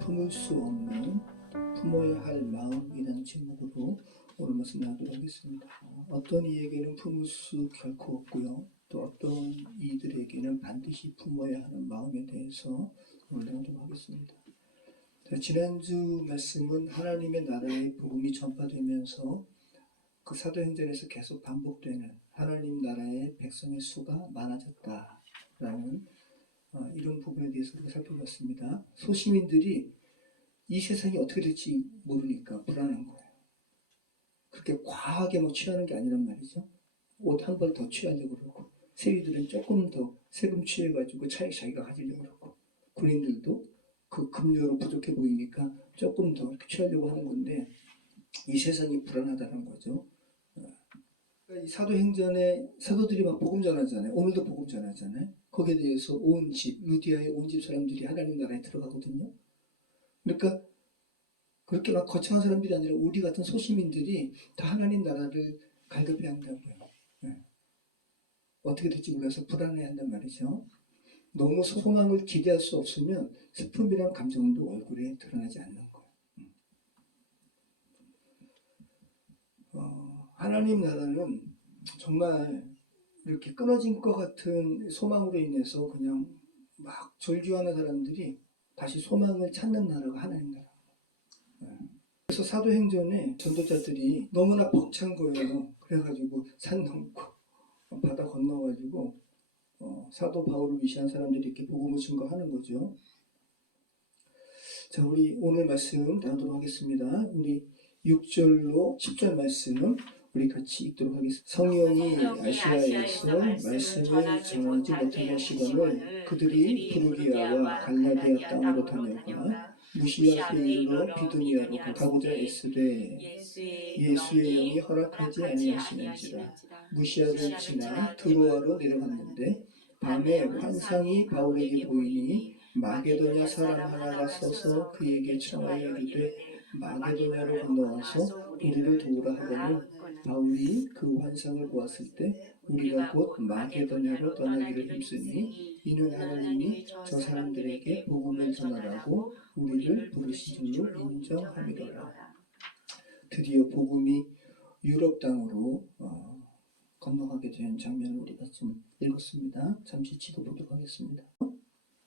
품을 수 없는 품어야 할 마음이라는 제목으로 오늘 말씀 나누도록 하겠습니다. 어떤 이에게는 품을 수 결코 없고요. 또 어떤 이들에게는 반드시 품어야 하는 마음에 대해서 오늘 나누도록 하겠습니다. 지난주 말씀은 하나님의 나라의 복음이 전파되면서 그 사도행전에서 계속 반복되는 하나님 나라의 백성의 수가 많아졌다라는 이런 부분에 대해서 우리가 살펴봤습니다. 소시민들이 이 세상이 어떻게 될지 모르니까 불안한 거예요. 그렇게 과하게 취하는 게 아니란 말이죠. 옷 한 벌 더 취하려고 그러고, 세리들은 조금 더 세금 취해가지고 차익 자기가 가지려고 그러고, 군인들도 그 급료로 부족해 보이니까 조금 더 이렇게 취하려고 하는 건데, 이 세상이 불안하다는 거죠. 이 사도행전에 사도들이 막 복음 전하잖아요. 오늘도 복음 전하잖아요. 거기에 대해서 온 집, 루디아의 온 집 사람들이 하나님 나라에 들어가거든요. 그러니까 그렇게 막 거창한 사람들이 아니라 우리 같은 소시민들이 다 하나님 나라를 갈급해 한다고요. 네. 어떻게 될지 몰라서 불안해한단 말이죠. 너무 소망을 기대할 수 없으면 슬픔이란 감정도 얼굴에 드러나지 않는 거예요. 하나님 나라는 정말 이렇게 끊어진 것 같은 소망으로 인해서 그냥 막 절규하는 사람들이 다시 소망을 찾는 나라가 하나님 나라. 그래서 사도행전에 전도자들이 너무나 벅찬 거예요. 그래가지고 산 넘고 바다 건너가지고 사도 바울을 위시한 사람들이 이렇게 복음을 증거하는 거죠. 자, 우리 오늘 말씀 나누도록 하겠습니다. 우리 6절로 10절 말씀 우리 같이 읽도록 하겠습니다. 성령이 아시아에서 말씀을 전하지 못하게 하시거늘 그들이 부르기아와 갈라디아 땅으로 다녀가 무시아에 이르러 비두니아로 가고자 애쓰되 예수의 영이 허락하지 아니하시는지라. 무시아를 지나 드로아로 내려갔는데 밤에 환상이 바울에게 보이니 마게도냐 사람 하나가 서서 그에게 청하여 이르되 마게도냐로 건너와서 우리를 도우라 하거늘 바울이 그 환상을 보았을 때 우리가 곧 마게도냐로 떠나기를 힘쓰니 이는 하나님이 저 사람들에게 복음을 전하라고 우리를 부르신 줄로 인정함이로라. 드디어 복음이 유럽 땅으로 건너가게 된 장면을 우리가 좀 읽었습니다. 잠시 지도 보도록 하겠습니다.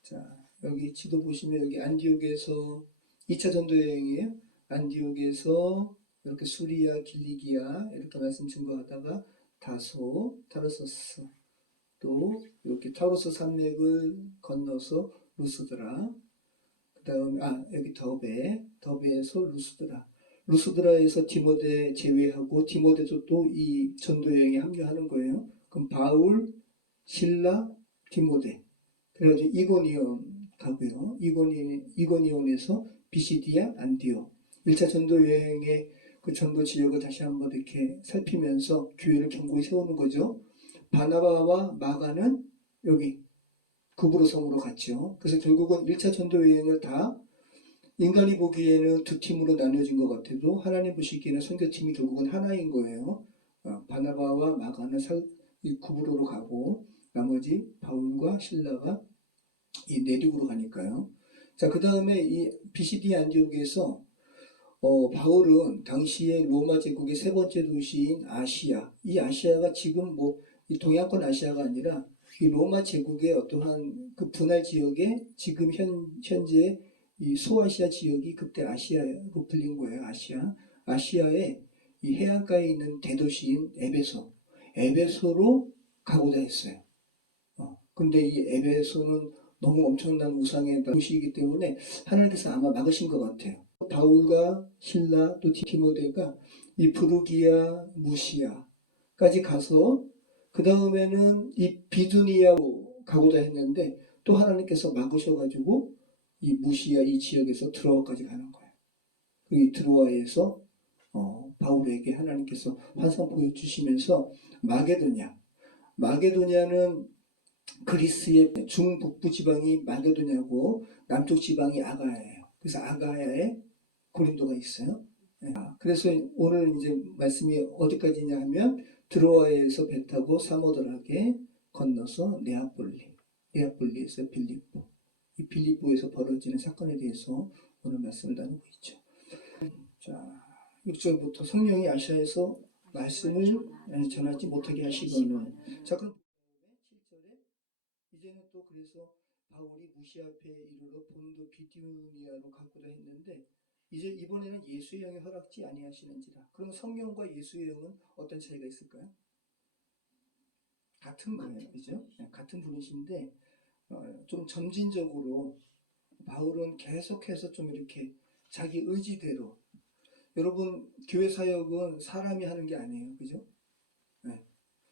자, 여기 지도 보시면 여기 안디옥에서 2차 전도 여행이에요. 안디옥에서 이렇게 수리아, 길리기아 이렇게 말씀 증거하다가 다소, 타르소스, 또 이렇게 타우로스 산맥을 건너서 루스드라, 그 다음에 여기 더베에서 루스드라, 루스드라에서 디모데 제외하고 디모데도 또 이 전도 여행에 합류하는 거예요. 그럼 바울, 실라, 디모데. 그래가지고 이고니온 가고요. 이고니온에서 비시디아, 안디옥. 1차 전도 여행의 그 전도 지역을 다시 한번 이렇게 살피면서 교회를 견고히 세우는 거죠. 바나바와 마가는 여기 구브로 성으로 갔죠. 그래서 결국은 1차 전도 여행을 다 인간이 보기에는 두 팀으로 나뉘어진 것 같아도 하나님 보시기에는 선교팀이 결국은 하나인 거예요. 바나바와 마가는 구브로로 가고 나머지 바울과 실라가 이 내륙으로 가니까요. 자, 그 다음에 이 비시디 안디옥에서 바울은 당시에 로마 제국의 세 번째 도시인 아시아, 이 아시아가 지금 이 동양권 아시아가 아니라 이 로마 제국의 어떠한 그 분할 지역에 지금 현재 이 소아시아 지역이 그때 아시아로 불린 거예요. 아시아의 이 해안가에 있는 대도시인 에베소로 가고자 했어요. 근데 이 에베소는 너무 엄청난 우상의 도시이기 때문에 하나님께서 아마 막으신 것 같아요. 바울과 실라 또 디모데가 이 부르기아, 무시아까지 가서 그 다음에는 이 비두니아로 가고자 했는데 또 하나님께서 막으셔가지고 이 무시아 이 지역에서 드로아까지 가는 거예요. 이 드로아에서 바울에게 하나님께서 환상 보여주시면서 마게도냐는 그리스의 중북부 지방이 마게도냐고 남쪽 지방이 아가야예요. 그래서 아가야에 고린도가 있어요. 그래서 오늘 이제 말씀이 어디까지냐 하면 드로아에서 배 타고 사모드락에 건너서 네아폴리에서 빌립보, 이 빌립보에서 벌어지는 사건에 대해서 오늘 말씀을 나누고 있죠. 자, 6절부터 성령이 아시아에서 말씀을 전하지 못하게 하시거늘. 자, 그럼 7절에 이제는 또 그래서 바울이 무시 앞에 이르러 본도 비두니아로 가고자 했는데 이제 이번에는 예수의 영이 허락지 아니하시는지라. 그럼 성령과 예수의 영은 어떤 차이가 있을까요? 같은 거예요, 그죠? 같은 분이신데 좀 점진적으로 바울은 계속해서 좀 이렇게 자기 의지대로. 여러분, 교회 사역은 사람이 하는 게 아니에요, 그죠? 네.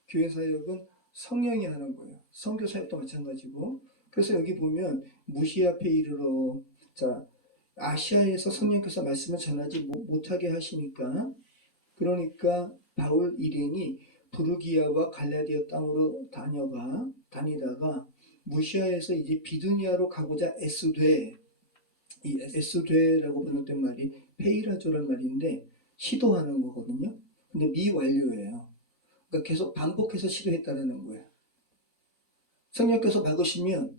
교회 사역은 성령이 하는 거예요. 선교 사역도 마찬가지고. 그래서 여기 보면 무시 앞에 이르러, 자, 아시아에서 성령께서 말씀을 전하지 못하게 하시니까, 그러니까 바울 일행이 부르기아와 갈라디아 땅으로 다니다가 무시아에서 이제 비두니아로 가고자 애쓰되, 이 애쓰되라고 번역된 말이 페이라조란 말인데 시도하는 거거든요. 근데 미완료예요. 그러니까 계속 반복해서 시도했다는 거예요. 성령께서 막으시면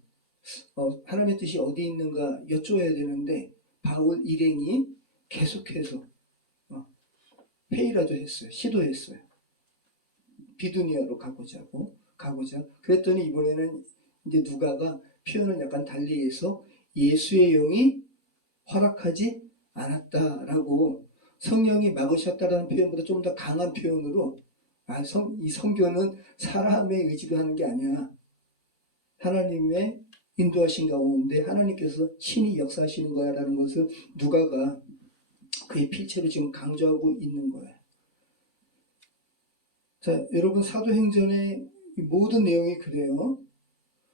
하나님의 뜻이 어디 있는가 여쭤야 되는데 바울 일행이 계속해서 페이라조 했어요. 시도했어요. 비두니아로 가고자. 그랬더니 이번에는 이제 누가가 표현을 약간 달리해서 예수의 영이 허락하지 않았다라고 성령이 막으셨다라는 표현보다 좀 더 강한 표현으로 이 성교는 사람의 의지로 하는 게 아니야. 하나님의 인도하신 가운데 하나님께서 친히 역사하시는 거야 라는 것을 누가가 그의 필체로 지금 강조하고 있는 거예요. 자, 여러분 사도행전의 모든 내용이 그래요.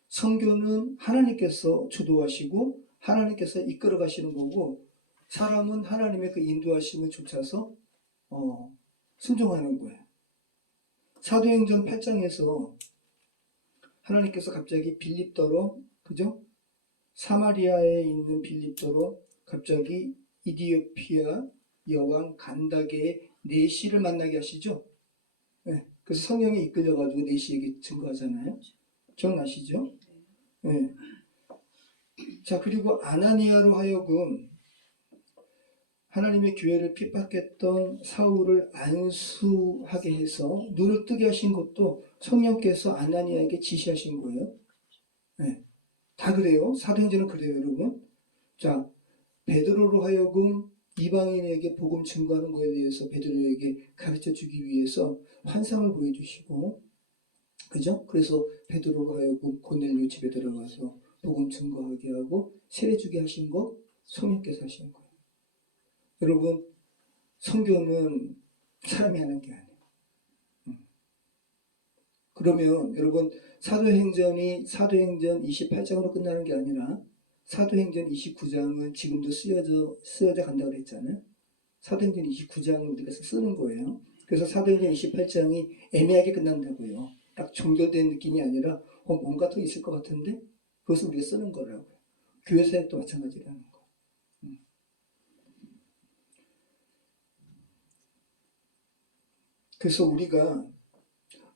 성교는 하나님께서 주도하시고 하나님께서 이끌어 가시는 거고 사람은 하나님의 그 인도하심을 좇아서 순종하는 거예요. 사도행전 8장에서 하나님께서 갑자기 빌립도로, 그죠? 사마리아에 있는 빌립도로 갑자기 이디오피아 여왕 간다게의 네시를 만나게 하시죠. 네. 그래서 성령에 이끌려가지고 네시에게 증거하잖아요. 기억나시죠? 네. 자, 그리고 아나니아로 하여금 하나님의 교회를 핍박했던 사울을 안수하게 해서 눈을 뜨게 하신 것도 성령께서 아나니아에게 지시하신 거예요. 네. 다 그래요. 사도행전은 그래요, 여러분. 자, 베드로로 하여금 이방인에게 복음 증거하는 것에 대해서 베드로에게 가르쳐 주기 위해서 환상을 보여주시고, 그죠? 그래서 베드로로 하여금 고넬료 집에 들어가서 복음 증거하게 하고 세례 주게 하신 거 성령께서 하신 거예요. 여러분, 선교는 사람이 하는 게 아니에요. 그러면 여러분 사도행전 28장으로 끝나는 게 아니라 사도행전 29장은 지금도 쓰여져 간다고 그랬잖아요. 사도행전 29장을 우리가 쓰는 거예요. 그래서 사도행전 28장이 애매하게 끝난다고요. 딱 종결된 느낌이 아니라 뭔가 더 있을 것 같은데 그것을 우리가 쓰는 거라고요. 교회 사역도 마찬가지라는 거. 그래서 우리가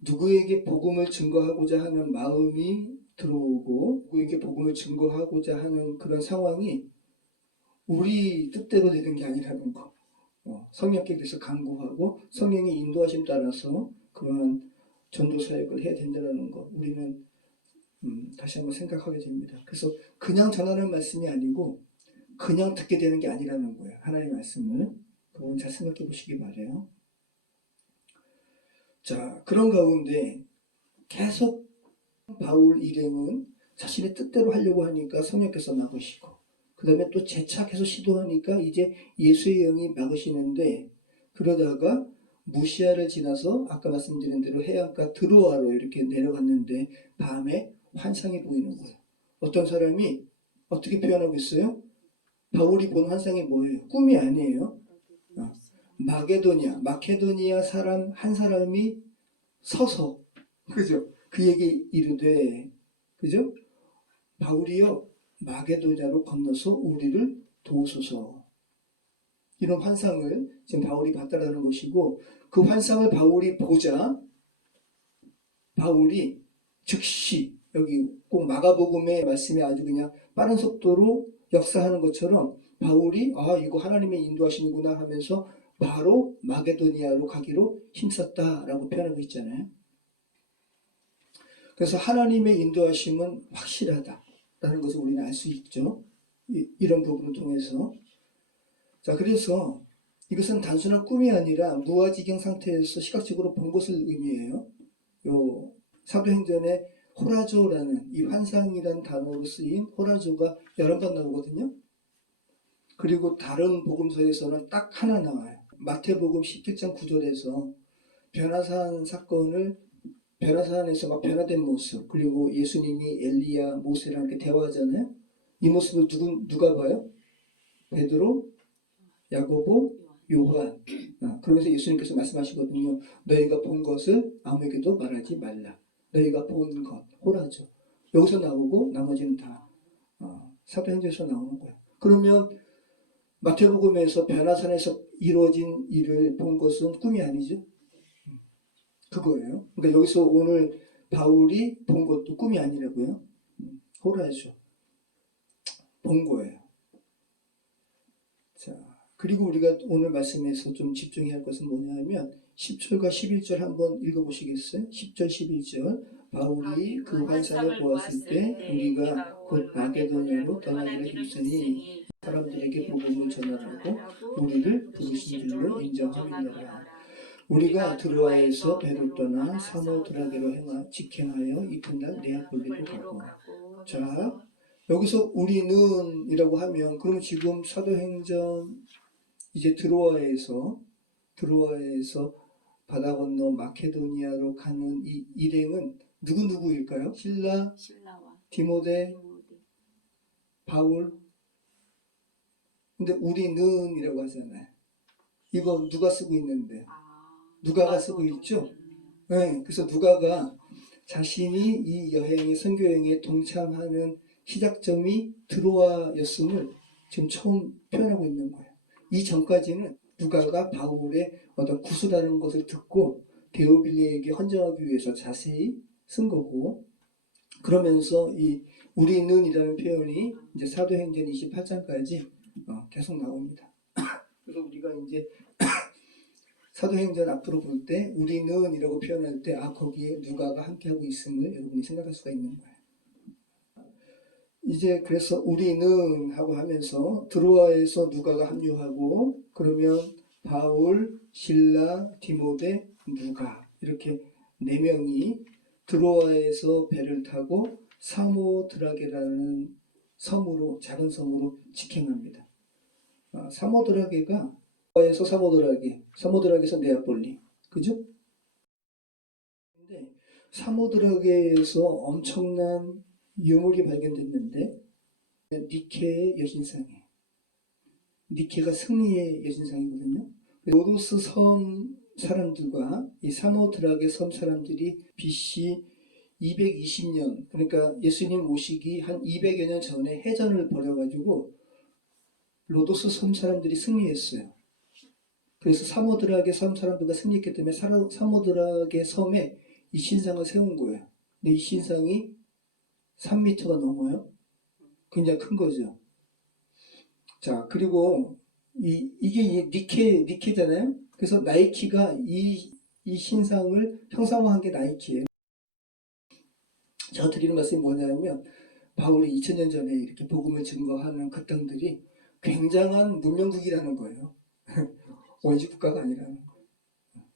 누구에게 복음을 증거하고자 하는 마음이 들어오고 누구에게 복음을 증거하고자 하는 그런 상황이 우리 뜻대로 되는 게 아니라는 거. 성령께서 강구하고 성령의 인도하심 따라서 그러한 전도 사역을 해야 된다는 거. 우리는 다시 한번 생각하게 됩니다. 그래서 그냥 전하는 말씀이 아니고 그냥 듣게 되는 게 아니라는 거예요. 하나님의 말씀을. 그건 잘 생각해 보시기 바라요. 자, 그런 가운데 계속 바울 일행은 자신의 뜻대로 하려고 하니까 성령께서 막으시고 그 다음에 또 재차 계속 시도하니까 이제 예수의 영이 막으시는데 그러다가 무시아를 지나서 아까 말씀드린 대로 해안가 드로아로 이렇게 내려갔는데 밤에 환상이 보이는 거예요. 어떤 사람이 어떻게 표현하고 있어요? 바울이 본 환상이 뭐예요? 꿈이 아니에요. 마케도니아 사람 한 사람이 서서, 그죠? 그에게 이르되, 그죠? 바울이여 마게도냐로 건너서 우리를 도우소서. 이런 환상을 지금 바울이 봤다라는 것이고 그 환상을 바울이 보자 바울이 즉시 여기 꼭 마가복음의 말씀이 아주 그냥 빠른 속도로 역사하는 것처럼 바울이 이거 하나님의 인도하심이구나 하면서 바로 마게도니아로 가기로 힘썼다라고 표현하고 있잖아요. 그래서 하나님의 인도하심은 확실하다라는 것을 우리는 알 수 있죠. 이런 부분을 통해서. 자, 그래서 이것은 단순한 꿈이 아니라 무아지경 상태에서 시각적으로 본 것을 의미해요. 요 사도행전에 호라조라는 이 환상이라는 단어로 쓰인 호라조가 여러 번 나오거든요. 그리고 다른 복음서에서는 딱 하나 나와요. 마태복음 17장 9절에서 변화산 사건을 변화산에서 막 변화된 모습, 그리고 예수님이 엘리야, 모세랑 이렇게 대화하잖아요. 이 모습을 누가 봐요? 베드로, 야고보, 요한. 그러면서 예수님께서 말씀하시거든요. 너희가 본 것을 아무에게도 말하지 말라. 너희가 본 것, 호라죠. 여기서 나오고 나머지는 다 사도행전에서 나오는 거예요. 그러면 마태복음에서 변화산에서 이루어진 일을 본 것은 꿈이 아니죠. 그거예요. 그러니까 여기서 오늘 바울이 본 것도 꿈이 아니라고요. 호라죠. 본 거예요. 자, 그리고 우리가 오늘 말씀에서 좀 집중해야 할 것은 뭐냐면 10절과 11절 한번 읽어보시겠어요? 10절, 11절. 바울이 그 환상을 보았을 때 우리가 곧 마게도냐로 떠나기로 힘쓰니 사람들에게 복음을 전하라고 우리를 부르신 줄로 인정함이니라. 우리가 드로아에서 배를 떠나 사모드라게로 직행하여 이튿날 네아폴리로 가고. 자, 여기서 우리는 이라고 하면 그럼 지금 사도행전 이제 드로아에서 바다 건너 마케도니아로 가는 이 일행은 누구일까요? 신라와 디모데, 바울. 근데 우리는 이라고 하잖아요. 이거 누가 쓰고 있는데? 누가가 쓰고 있죠? 네, 그래서 누가가 자신이 이 여행의 선교 여행에 동참하는 시작점이 드로아였음을 지금 처음 표현하고 있는 거예요. 이 전까지는 누가가 바울의 어떤 구수다는 것을 듣고 데오빌리에게 헌정하기 위해서 자세히 쓴 거고, 그러면서 이 우리는 이라는 표현이 이제 사도행전 28장까지 계속 나옵니다. 그래서 우리가 이제 사도행전 앞으로 볼 때 우리는 이라고 표현할 때 거기에 누가가 함께하고 있음을 여러분이 생각할 수가 있는 거예요. 이제 그래서 우리는 하고 하면서 드로아에서 누가가 합류하고, 그러면 바울, 실라, 디모데, 누가 이렇게 4명이 드로아에서 배를 타고 사모드라게라는 섬으로, 작은 섬으로 직행합니다. 사모드라게가 에서 사모드라게에서 네아폴리, 그죠? 근데 사모드라게에서 엄청난 유물이 발견됐는데 니케의 여신상이에요. 니케가 승리의 여신상이거든요. 로도스 섬 사람들과 이 사모드라게 섬 사람들이 BC 220년, 그러니까 예수님 오시기 한 200여 년 전에 해전을 벌여가지고 로도스 섬 사람들이 승리했어요. 그래서 사모드라게 섬 사람들과 승리했기 때문에 사모드라게 섬에 이 신상을 세운 거예요. 근데 이 신상이 3m가 넘어요. 굉장히 큰 거죠. 자, 그리고 이게 니케잖아요. 그래서 나이키가 이 신상을 형상화한 게 나이키예요. 제가 드리는 말씀이 뭐냐면 바울이 2000년 전에 이렇게 복음을 증거하는 그 땅들이 굉장한 문명국이라는 거예요. 원시 국가가 아니라는 거예요.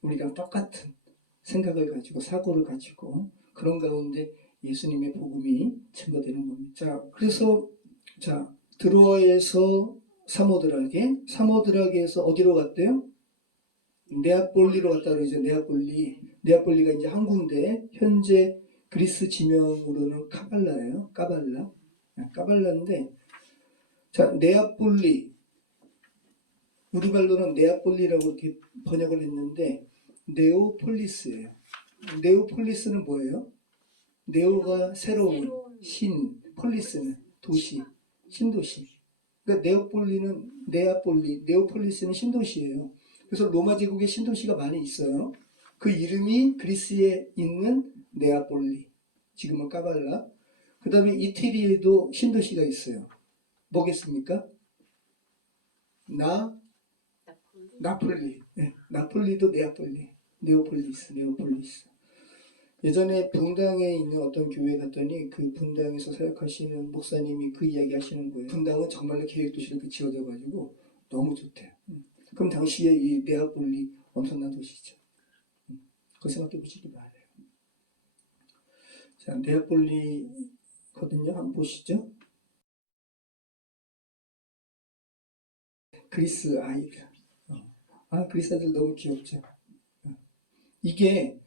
우리랑 똑같은 생각을 가지고 사고를 가지고 그런 가운데 예수님의 복음이 증거되는 겁니다. 자, 그래서 드로아에서 사모드라게에서 어디로 갔대요? 네아폴리로 갔다 그러죠. 네아폴리가 이제 한 군데, 현재 그리스 지명으로는 카발라예요. 까발라인데, 자, 네아폴리, 우리 말로는 네아폴리라고 이렇게 번역을 했는데 네오폴리스예요. 네오폴리스는 뭐예요? 네오가 새로운, 폴리스는 도시, 신도시. 그러니까 네오폴리스는 신도시예요. 그래서 로마 제국에 신도시가 많이 있어요. 그 이름이 그리스에 있는 네아폴리, 지금은 까발라. 그 다음에 이태리에도 신도시가 있어요. 뭐겠습니까? 나폴리. 네, 나폴리도 네오폴리스. 예전에 분당에 있는 어떤 교회 갔더니 그 분당에서 사역하시는 목사님이 그 이야기 하시는 거예요. 분당은 정말로 계획도시로 이렇게 지어져가지고 너무 좋대요. 그럼 당시에 이 네아폴리 엄청난 도시죠. 그거 생각해 보시기 바라요. 자, 네아폴리거든요. 한번 보시죠. 그리스 아이들. 그리스 아이들 너무 귀엽죠. 이게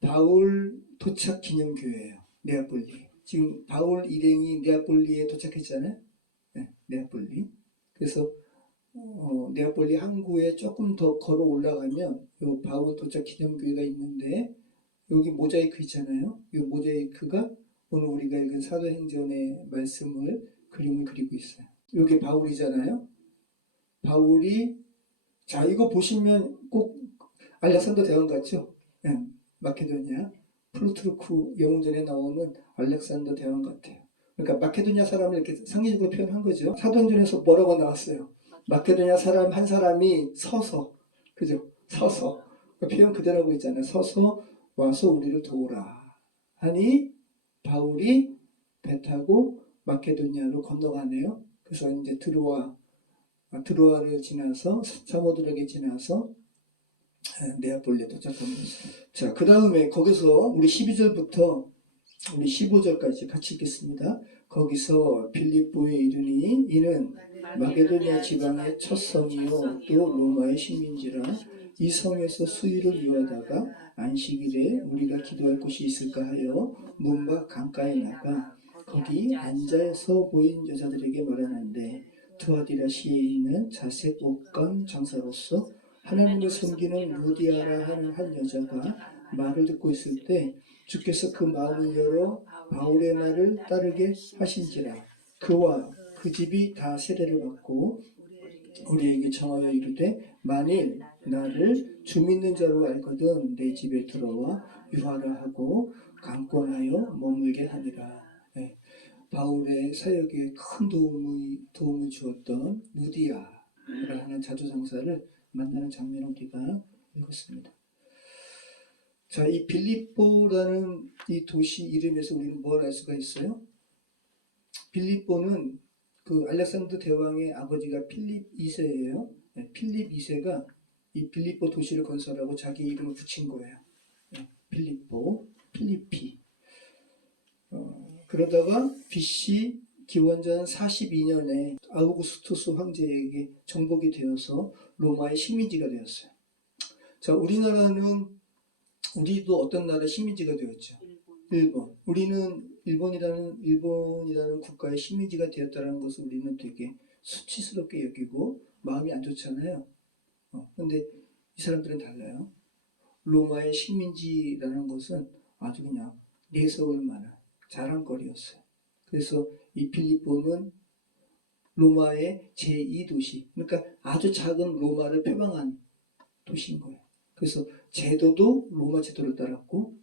바울 도착 기념교회예요. 네아폴리. 지금 바울 일행이 네아폴리에 도착했잖아요. 네, 네아폴리. 그래서 네아폴리 항구에 조금 더 걸어 올라가면 요 바울 도착 기념교회가 있는데 여기 모자이크 있잖아요. 이 모자이크가 오늘 우리가 읽은 사도행전의 그림을 그리고 있어요. 이게 바울이잖아요. 바울이 자 이거 보시면 꼭 알렉산더 대왕 같죠? 네, 마케도니아 플루트루크 영웅전에 나오는 알렉산더 대왕 같아요. 그러니까 마케도니아 사람을 이렇게 상징적으로 표현한 거죠. 사도행전에서 뭐라고 나왔어요? 마케도니아 사람 한 사람이 서서, 그죠? 서서 표현 그대로 하고 있잖아요. 서서 와서 우리를 도우라 하니 바울이 배 타고 마케도니아로 건너가네요. 그래서 이제 드로아를 지나서 사모드락에 지나서 네아폴리에 도착합니다. 자, 그 다음에 거기서 우리 12절부터 우리 15절까지 같이 읽겠습니다. 거기서 빌립보에 이르니 이는 마게도니아 지방의 첫 성이요 또 로마의 식민지라 이 성에서 수유를 이어다가 안식일에 우리가 기도할 곳이 있을까 하여 문 밖 강가에 나가 거기 앉아서 보인 여자들에게 말하는데 두아디라시에 있는 자색 옷감 장사로서 하나님을 섬기는 루디아라 하는 한 여자가 말을 듣고 있을 때 주께서 그 마음을 열어 바울의 말을 따르게 하신지라 그와 그 집이 다 세례를 받고 우리에게 청하여 이르되 만일 나를 주 믿는 자로 알거든 내 집에 들어와 유하라 하고 강권하여 머물게 하니라. 네. 바울의 사역에 큰 도움을 주었던 루디아라는 자주장사를 만나는 장면을 우리가 읽었습니다. 자, 이 빌립보라는 이 도시 이름에서 우리는 뭘 알 수가 있어요? 빌립보는 그 알렉산더 대왕의 아버지가 필립 2세예요. 네, 필립 2세가 이 빌립보 도시를 건설하고 자기 이름을 붙인 거예요. 네, 필리피. 그러다가 BC 기원전 42년에 아우구스투스 황제에게 정복이 되어서 로마의 식민지가 되었어요. 자, 우리도 어떤 나라의 식민지가 되었죠? 일본. 우리는 일본이라는 국가의 식민지가 되었다는 것을 우리는 되게 수치스럽게 여기고 마음이 안 좋잖아요. 근데 이 사람들은 달라요. 로마의 식민지라는 것은 아주 그냥 내세울 만한 자랑거리였어요. 그래서 이 빌립보는 로마의 제2도시, 그러니까 아주 작은 로마를 표방한 도시인 거예요. 그래서 제도도 로마 제도를 따랐고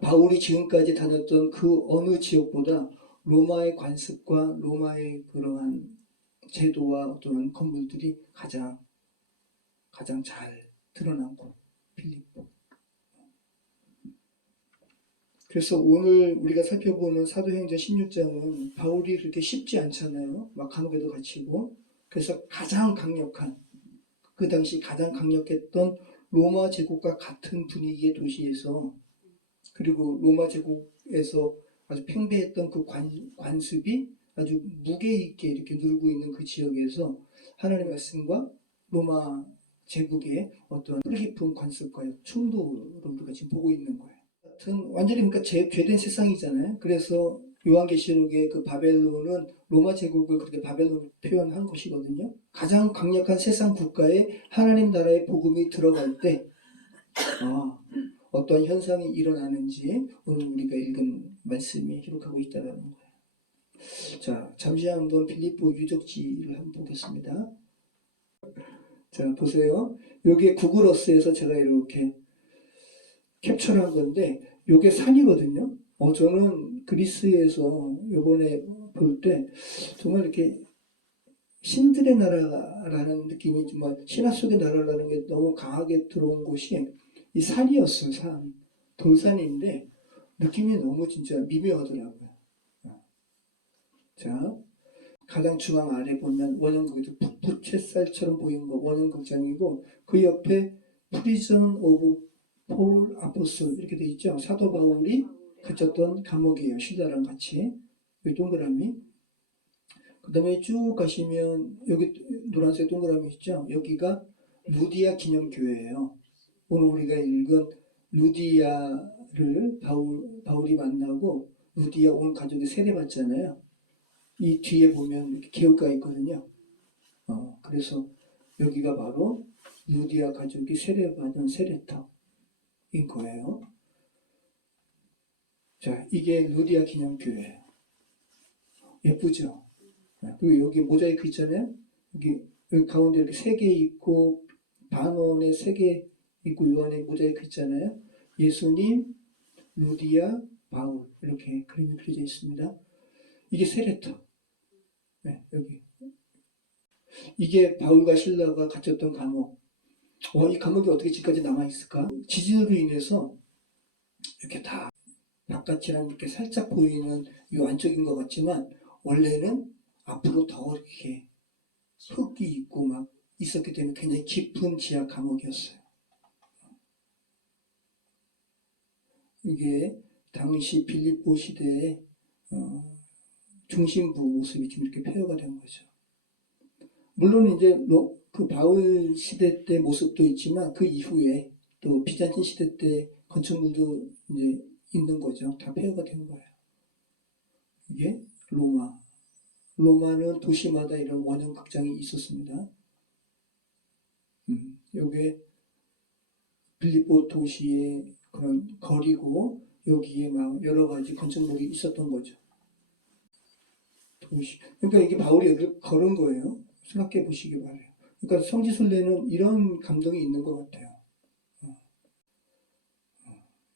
바울이 지금까지 다녔던 그 어느 지역보다 로마의 관습과 로마의 그러한 제도와 어떤 건물들이 가장 잘 드러난 곳, 빌립보. 그래서 오늘 우리가 살펴보는 사도행전 16장은 바울이 그렇게 쉽지 않잖아요. 막 감옥에도 갇히고. 그래서 그 당시 가장 강력했던 로마 제국과 같은 분위기의 도시에서 그리고 로마 제국에서 아주 팽배했던 그 관습이 아주 무게 있게 이렇게 누르고 있는 그 지역에서 하나님의 말씀과 로마 제국의 어떤 뜻깊은 관습과의 충돌을 우리가 지금 보고 있는 거예요. 완전히 그러니까 죄된 세상이잖아요. 그래서 요한계시록의 그 바벨론은 로마 제국을 그렇게 바벨론 표현한 것이거든요. 가장 강력한 세상 국가에 하나님 나라의 복음이 들어갈 때 어떤 현상이 일어나는지 오늘 우리가 읽은 말씀이 기록하고 있다는 거예요. 자, 잠시 한번 빌립보 유적지를 한번 보겠습니다. 자, 보세요. 요게 구글 어스에서 제가 이렇게 캡처를 한 건데 요게 산이거든요. 저는 그리스에서 요번에 볼 때 정말 이렇게 신들의 나라라는 느낌이 정말 신화 속의 나라라는 게 너무 강하게 들어온 곳이 이 산이었어요. 산. 돌산인데 느낌이 너무 진짜 미묘하더라고요. 자, 가장 중앙 아래 보면 원형극장, 부채살처럼 보이는 거 원형극장이고 그 옆에 프리전 오브 폴 아포슬 이렇게 돼 있죠. 사도 바울이 갇혔던 감옥이에요. 신라랑 같이. 여기 동그라미. 그 다음에 쭉 가시면 여기 노란색 동그라미 있죠. 여기가 루디아 기념교회예요. 오늘 우리가 읽은 루디아를 바울이 만나고 루디아 온 가족이 세례받잖아요. 이 뒤에 보면 이렇게 개울가 있거든요. 그래서 여기가 바로 루디아 가족이 세례받은 세례터인 거예요. 자, 이게 루디아 기념교회예요. 예쁘죠? 그리고 여기 모자이크 있잖아요. 여기 가운데 이렇게 3개 있고 반원에 3개 있고 요 안에 모자이크 있잖아요. 예수님, 루디아, 바울 이렇게 그림이 그려져 있습니다. 이게 세례터. 네, 여기. 이게 바울과 실라가 갇혔던 감옥. 이 감옥이 어떻게 지금까지 남아있을까? 지진으로 인해서 이렇게 다 바깥이랑 이렇게 살짝 보이는 이 안쪽인 것 같지만 원래는 앞으로 더 이렇게 흙이 있고 막 있었기 때문에 굉장히 깊은 지하 감옥이었어요. 이게 당시 빌립보 시대의 중심부 모습이 지금 이렇게 표현가 된 거죠. 물론 이제 그 바울 시대 때 모습도 있지만 그 이후에 또 비잔틴 시대 때 건축물도 이제 있는 거죠. 다 폐허가 된 거예요. 이게 로마는 도시마다 이런 원형 극장이 있었습니다. 여기에 빌립보 도시의 그런 거리고 여기에 막 여러 가지 건축물이 있었던 거죠. 도시. 그러니까 이게 바울이 여기를 걸은 거예요. 생각해 보시기 바래요. 그러니까 성지순례는 이런 감동이 있는 것 같아요.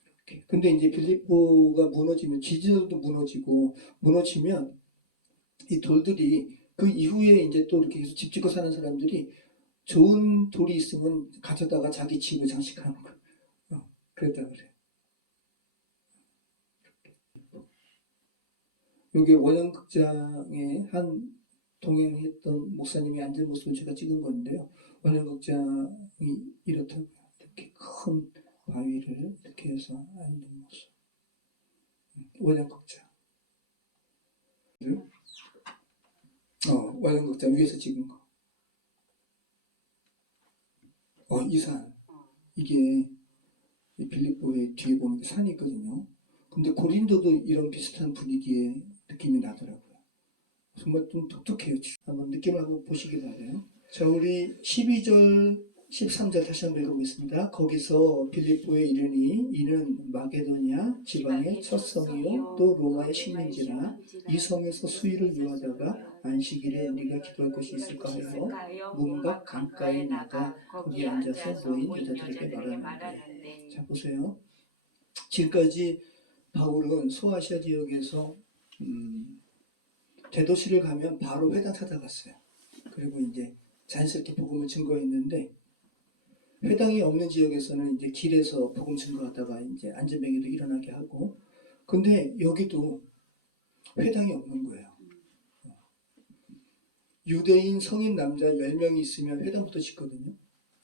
이렇게. 근데 이제 빌립보가 무너지면 지진으로도 무너지면 이 돌들이 그 이후에 이제 또 이렇게 계속 집 짓고 사는 사람들이 좋은 돌이 있으면 가져다가 자기 집을 장식하는 거예요. 그랬다 그래요. 여기 원형극장에 한 동행했던 목사님이 앉은 모습을 제가 찍은 건데요. 원형극장이 이렇다고요. 이렇게 큰 바위를 이렇게 해서 앉는 모습. 원형극장. 원형극장 위에서 찍은 거. 이 산. 이게 빌립보의 뒤에 보면 산이 있거든요. 근데 고린도도 이런 비슷한 분위기의 느낌이 나더라고요. 정말 좀 독특해요. 한번 느낌을 한번 보시기 바라요. 자, 우리 12절, 13절 다시 한번 읽어보겠습니다. 거기서 빌립보에 이르니 이는 마게도냐 지방의 첫 성이요 또 로마의 식민지라 이 성에서 수일을 요하다가 안식일에 우리가 기도할 곳이 있을까 하여 문각 강가에 나가 거기 앉아서 모인 여자들에게 말하는데. 자, 보세요. 지금까지 바울은 소아시아 지역에서 대도시를 가면 바로 회당 찾아갔어요. 그리고 이제 자연스럽게 복음을 증거했는데 회당이 없는 지역에서는 이제 길에서 복음 증거하다가 이제 안전뱅이도 일어나게 하고, 근데 여기도 회당이 없는 거예요. 유대인 성인 남자 10명이 있으면 회당부터 짓거든요.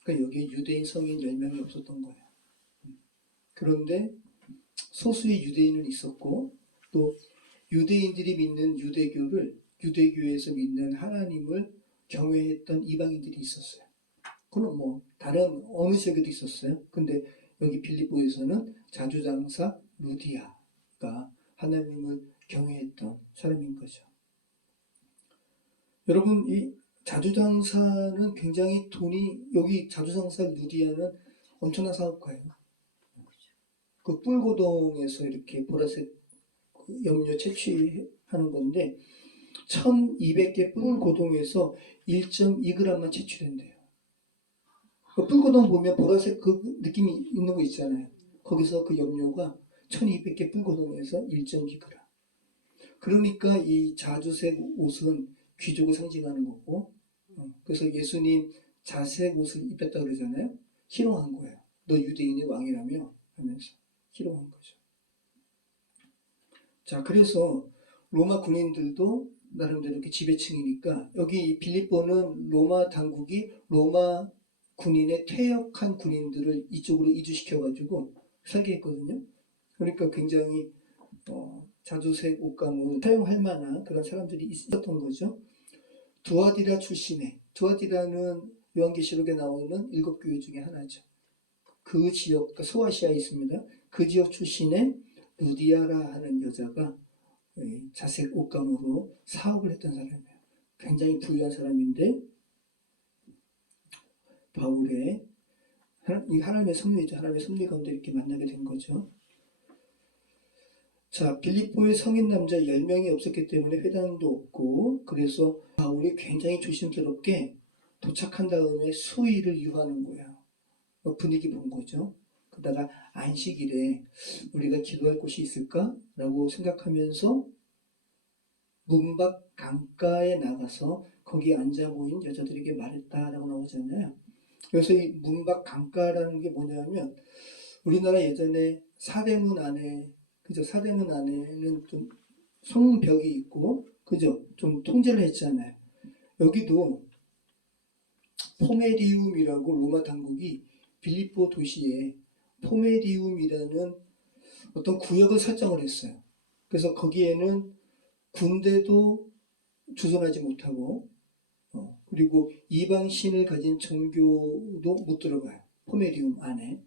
그러니까 여기에 유대인 성인 10명이 없었던 거예요. 그런데 소수의 유대인은 있었고 또 유대인들이 믿는 유대교에서 믿는 하나님을 경외했던 이방인들이 있었어요. 그건 뭐 다른 어느 지역에도 있었어요. 근데 여기 빌립보에서는 자주장사 루디아가 하나님을 경외했던 사람인 거죠. 여러분, 이 자주장사는 굉장히 여기 자주장사 루디아는 엄청난 사업가예요. 그 뿔고동에서 이렇게 보라색 염료 채취하는 건데 1200개 뿔고동에서 1.2g만 채취된대요. 그 뿔고동 보면 보라색 그 느낌이 있는 거 있잖아요. 거기서 그 염료가 1200개 뿔고동에서 1.2g. 그러니까 이 자주색 옷은 귀족을 상징하는 거고, 그래서 예수님 자색 옷을 입혔다 그러잖아요. 희롱한 거예요. 너 유대인의 왕이라며 하면서 희롱한 거죠. 자, 그래서 로마 군인들도 나름대로 이렇게 지배층이니까 여기 빌립보는 로마 당국이 로마 군인의 퇴역한 군인들을 이쪽으로 이주시켜가지고 살게 했거든요. 그러니까 굉장히 자주색 옷감을 사용할 만한 그런 사람들이 있었던 거죠. 두아디라 출신의, 두아디라는 요한계시록에 나오는 7교회 중에 하나죠. 그 지역, 그러니까 소아시아에 있습니다. 그 지역 출신의 루디아라 하는 여자가 자색 옷감으로 사업을 했던 사람이에요. 굉장히 부유한 사람인데 바울의 하나님의 섭리죠. 하나님의 섭리 가운데 이렇게 만나게 된 거죠. 자, 빌립보에 성인 남자 10명이 없었기 때문에 회당도 없고, 그래서 바울이 굉장히 조심스럽게 도착한 다음에 수의를 유하는 거예요. 분위기 본 거죠. 그러다가 안식일에 우리가 기도할 곳이 있을까? 라고 생각하면서 문밖 강가에 나가서 거기 앉아 보인 여자들에게 말했다라고 나오잖아요. 그래서 이 문밖 강가라는 게 뭐냐면 우리나라 예전에 사대문 안에, 그죠? 사대문 안에는 좀 성벽이 있고, 그죠? 좀 통제를 했잖아요. 여기도 포메리움이라고 로마 당국이 빌립보 도시에 포메리움이라는 어떤 구역을 설정을 했어요. 그래서 거기에는 군대도 주선하지 못하고, 그리고 이방신을 가진 종교도 못 들어가요. 포메리움 안에.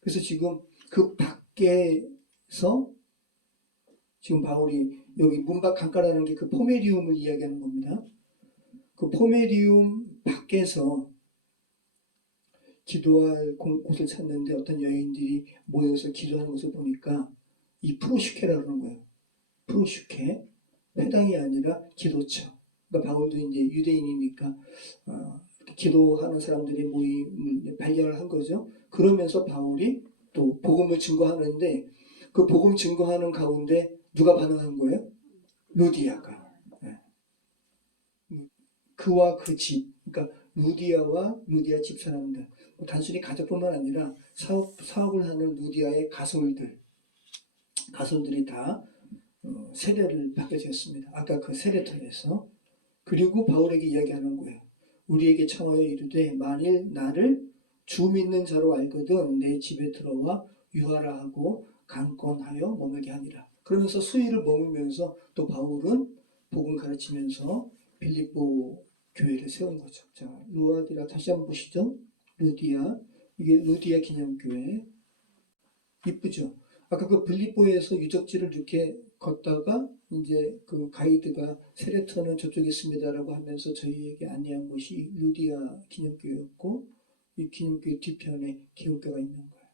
그래서 지금 그 밖에서 지금 바울이 여기 문밖 강가라는 게 그 포메리움을 이야기하는 겁니다. 그 포메리움 밖에서 기도할 곳을 찾는데 어떤 여인들이 모여서 기도하는 것을 보니까 이 프로슈케라는 거예요. 프로슈케. 회당이 아니라 기도처. 그러니까 바울도 이제 유대인이니까 기도하는 사람들의 모임을 발견을 한 거죠. 그러면서 바울이 또 복음을 증거하는데 그 복음 증거하는 가운데 누가 반응한 거예요? 루디아가. 그와 그 집, 그러니까 루디아와 루디아 집 사람들, 단순히 가족뿐만 아니라 사업을 하는 루디아의 가솔들이 다 세례를 받게 되었습니다. 아까 그 세례터에서. 그리고 바울에게 이야기하는 거예요. 우리에게 청하여 이르되 만일 나를 주 믿는 자로 알거든 내 집에 들어와 유하라 하고 강권하여 머물게 하니라. 그러면서 수일을 머물면서 또 바울은 복음 가르치면서 빌립보 교회를 세운 거죠. 자, 루아디라 다시 한번 보시죠. 루디아. 이게 루디아 기념교회. 이쁘죠? 아까 그 빌립보에서 유적지를 이렇게 걷다가 이제 그 가이드가 세례터는 저쪽에 있습니다라고 하면서 저희에게 안내한 곳이 루디아 기념교회였고 이 기념교회 뒤편에 기독교가 있는 거예요.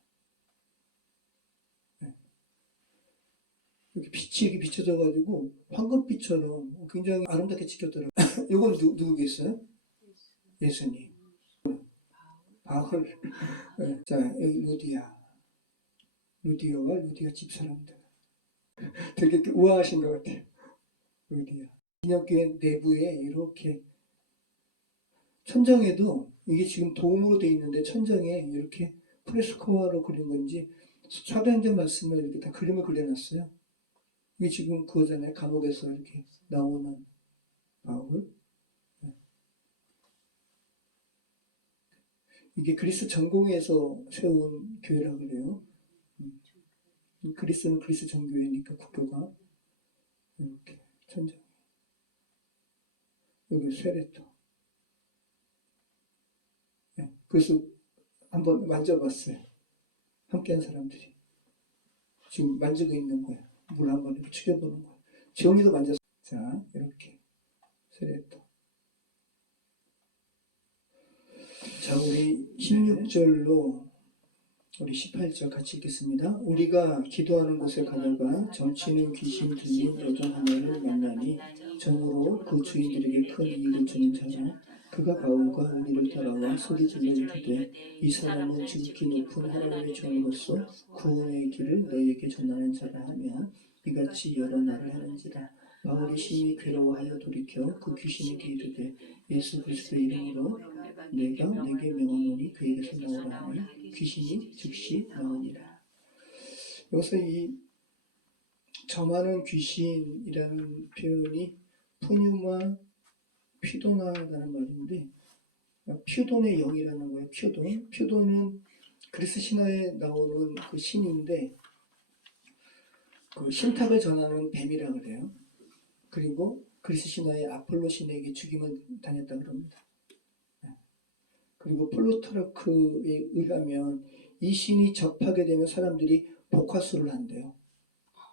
네. 이렇게 빛이 이렇게 비춰져가지고 황금빛처럼 굉장히 아름답게 찍혔더라고요. 이건 누구겠어요? 예수님. 바울. 네. 자, 여기 루디아와 루디아 집사람들. 되게 우아하신 것 같아요. 루디아. 기념교회 내부에 이렇게 천장에도 이게 지금 도움으로 되어 있는데 천장에 이렇게 프레스코어로 그린 건지 사도행전 말씀을 이렇게 다 그림을 그려놨어요. 이게 지금 그거잖아요. 감옥에서 이렇게 나오는 바울. 이게 그리스 전공에서 세운 교회라고 그래요. 그리스는 그리스 정교회니까 국교가 이렇게 천장. 여기 세례터. 네. 그래서 한번 만져봤어요. 함께한 사람들이. 지금 만지고 있는 거예요. 물 한번 이렇게 축여보는 거예요. 지원이도 만졌어요. 자, 이렇게. 세례터. 자, 우리 16절로 우리 18절 같이 읽겠습니다. 우리가 기도하는 곳에 가다가 점치는 귀신 들린 여자 하나를 만나니 정으로 그 주인들에게 큰 이익을 주는 자라. 그가 바울과 우리를 따라와 소리질러 이르되 이 사람은 지극히 높은 하나님의 종으로서 구원의 길을 너희에게 전하는 자라 하며 이같이 여러 날을 하는지라. 바울이 심히 괴로워하여 돌이켜 그 귀신에게 이르되 예수 그리스도의 이름으로 내가 내게 명하노니 그에게서 나오라 하니 귀신이 즉시 나오니라. 여기서 이 점하는 귀신이라는 표현이 푸뉴마 퓨도나라는 말인데, 퓨돈의 영이라는 거예요. 퓨돈은 그리스 신화에 나오는 그 신인데, 그 신탁을 전하는 뱀이라 그래요. 그리고 그리스 신화의 아폴로 신에게 죽임을 당했다 그럽니다. 그리고 플루타르크에 의하면 이 신이 접하게 되면 사람들이 복화술을 한대요.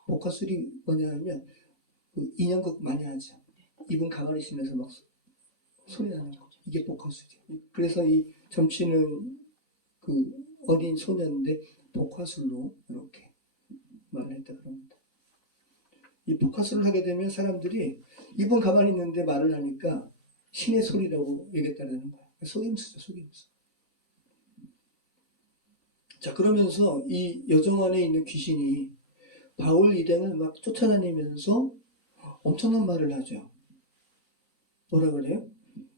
복화술이 뭐냐면 그 인형극 많이 하죠. 입은 가만히 있으면서 막 소리 나는 거. 이게 복화술이에요. 그래서 이 점치는 그 어린 소년인데 복화술로 이렇게 말을 했다 그럽니다. 이 복화술을 하게 되면 사람들이 입은 가만히 있는데 말을 하니까 신의 소리라고 얘기했다는 거예요. 속임수죠, 속임수. 자, 그러면서 이 여정 안에 있는 귀신이 바울 일행을 막 쫓아다니면서 엄청난 말을 하죠. 뭐라 그래요?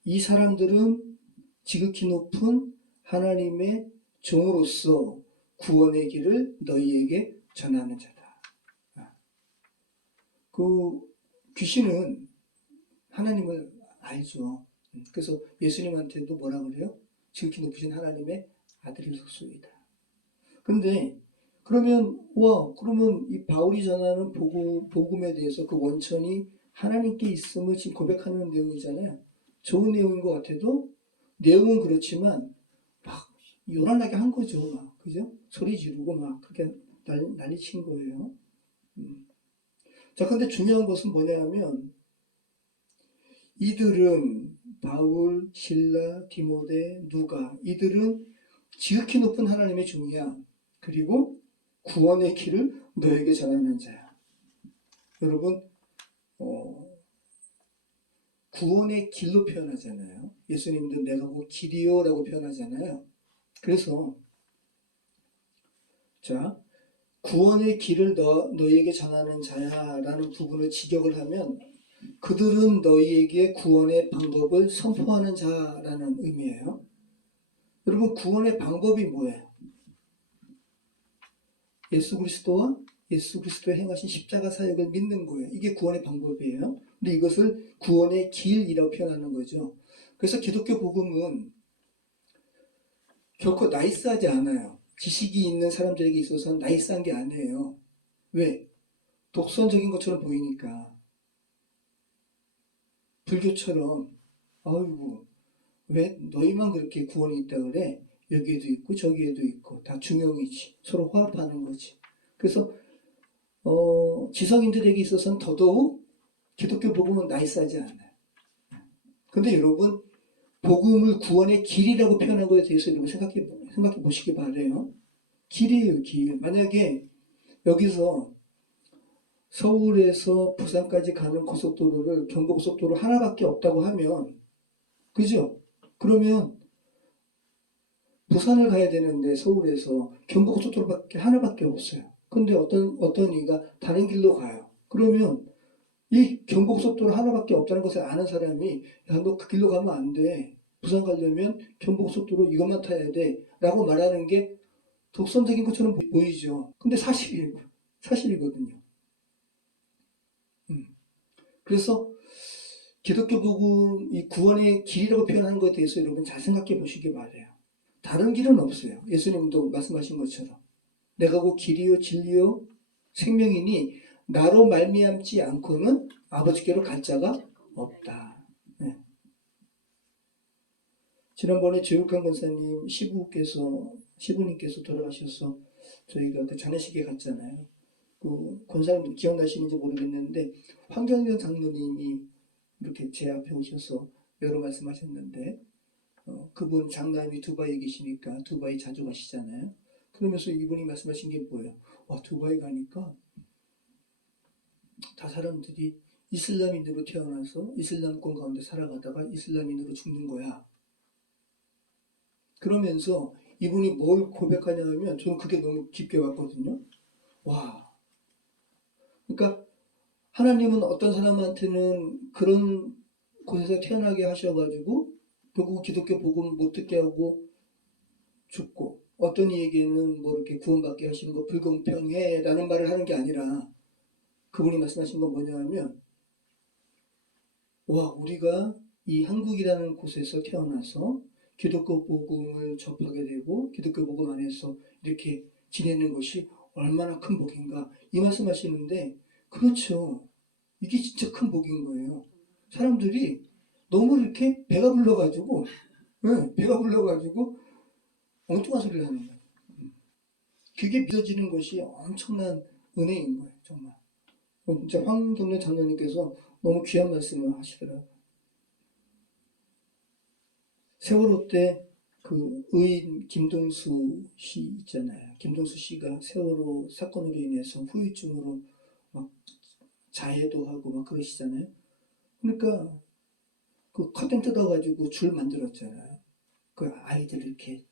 이 사람들은 지극히 높은 하나님의 종으로서 구원의 길을 너희에게 전하는 자다. 그 귀신은 하나님을 알죠. 그래서 예수님한테도 뭐라 그래요? 지극히 높으신 하나님의 아들이소이다. 근데 그러면 이 바울이 전하는 복음에 대해서 그 원천이 하나님께 있음을 지금 고백하는 내용이잖아요. 좋은 내용인 것 같아도 내용은 그렇지만 막 요란하게 한 거죠. 막, 그죠? 소리 지르고 막 그렇게 난리친 거예요. 자, 근데 중요한 것은 뭐냐면 이들은 바울, 실라, 디모데, 누가 이들은 지극히 높은 하나님의 종이야. 그리고 구원의 길을 너에게 전하는 자야. 여러분, 구원의 길로 표현하잖아요. 예수님도 내가 곧 길이요라고 표현하잖아요. 그래서 자, 구원의 길을 너희에게 전하는 자야라는 부분을 직역을 하면 그들은 너희에게 구원의 방법을 선포하는 자라는 의미예요. 여러분, 구원의 방법이 뭐예요? 예수 그리스도와 예수 그리스도의 행하신 십자가 사역을 믿는 거예요. 이게 구원의 방법이에요. 근데 이것을 구원의 길이라고 표현하는 거죠. 그래서 기독교 복음은 결코 나이스하지 않아요. 지식이 있는 사람들에게 있어서는 나이스한 게 아니에요. 왜? 독선적인 것처럼 보이니까. 불교처럼 아이고 왜 너희만 그렇게 구원이 있다 그래? 여기에도 있고 저기에도 있고 다 중용이지. 서로 화합하는 거지. 그래서 지성인들에게 있어서는 더더욱 기독교 복음은 나이스하지 않아요. 근데 여러분 복음을 구원의 길이라고 표현한 것에 대해서 여러분 생각해 보시기 바래요. 길이에요, 길. 만약에 여기서 서울에서 부산까지 가는 고속도로를 경부고속도로 하나밖에 없다고 하면 그죠? 그러면 부산을 가야 되는데 서울에서 경부고속도로밖에 하나밖에 없어요. 근데 어떤 이가 다른 길로 가요. 그러면 이 경부고속도로 하나밖에 없다는 것을 아는 사람이 야, 너 그 길로 가면 안 돼. 부산 가려면 경부고속도로 이것만 타야 돼. 라고 말하는 게 독선적인 것처럼 보이죠. 근데 사실이거든요. 그래서 기독교 복음 이 구원의 길이라고 표현하는 것에 대해서 여러분 잘 생각해 보시기 바래요. 다른 길은 없어요. 예수님도 말씀하신 것처럼 내가 곧 길이요 진리요 생명이니 나로 말미암지 않고는 아버지께로 갈 자가 없다. 네. 지난번에 조육한 권사님 시부님께서 돌아가셔서 저희가 그 장례식에 갔잖아요. 그 권사님도 기억나시는지 모르겠는데 황경현 장로님이 이렇게 제 앞에 오셔서 여러 말씀하셨는데 그분 장남이 두바이에 계시니까 두바이 자주 가시잖아요. 그러면서 이분이 말씀하신 게 뭐예요? 와, 두바이 가니까 다 사람들이 이슬람인으로 태어나서 이슬람권 가운데 살아가다가 이슬람인으로 죽는 거야. 그러면서 이분이 뭘 고백하냐 하면 저는 그게 너무 깊게 왔거든요. 와, 그러니까 하나님은 어떤 사람한테는 그런 곳에서 태어나게 하셔가지고 결국 기독교 복음 못 듣게 하고 죽고, 어떤 이에게는 뭐 이렇게 구원받게 하시는 거 불공평해라는 말을 하는 게 아니라 그분이 말씀하신 건 뭐냐 하면, 와, 우리가 이 한국이라는 곳에서 태어나서 기독교 복음을 접하게 되고 기독교 복음 안에서 이렇게 지내는 것이 얼마나 큰 복인가, 이 말씀 하시는데, 그렇죠. 이게 진짜 큰 복인 거예요. 사람들이 너무 이렇게 배가 불러가지고, 네, 배가 불러가지고 엉뚱한 소리를 하는 거예요. 그게 믿어지는 것이 엄청난 은혜인 거예요, 정말. 진짜 황경래 장로님께서 너무 귀한 말씀을 하시더라고요. 세월호 때 그 의인 김동수 씨 있잖아요. 김동수 씨가 세월호 사건으로 인해서 후유증으로 막 자해도 하고 막 그러시잖아요. 그러니까 그 커튼 뜯어가지고 줄 만들었잖아요. 그 아이들 이렇게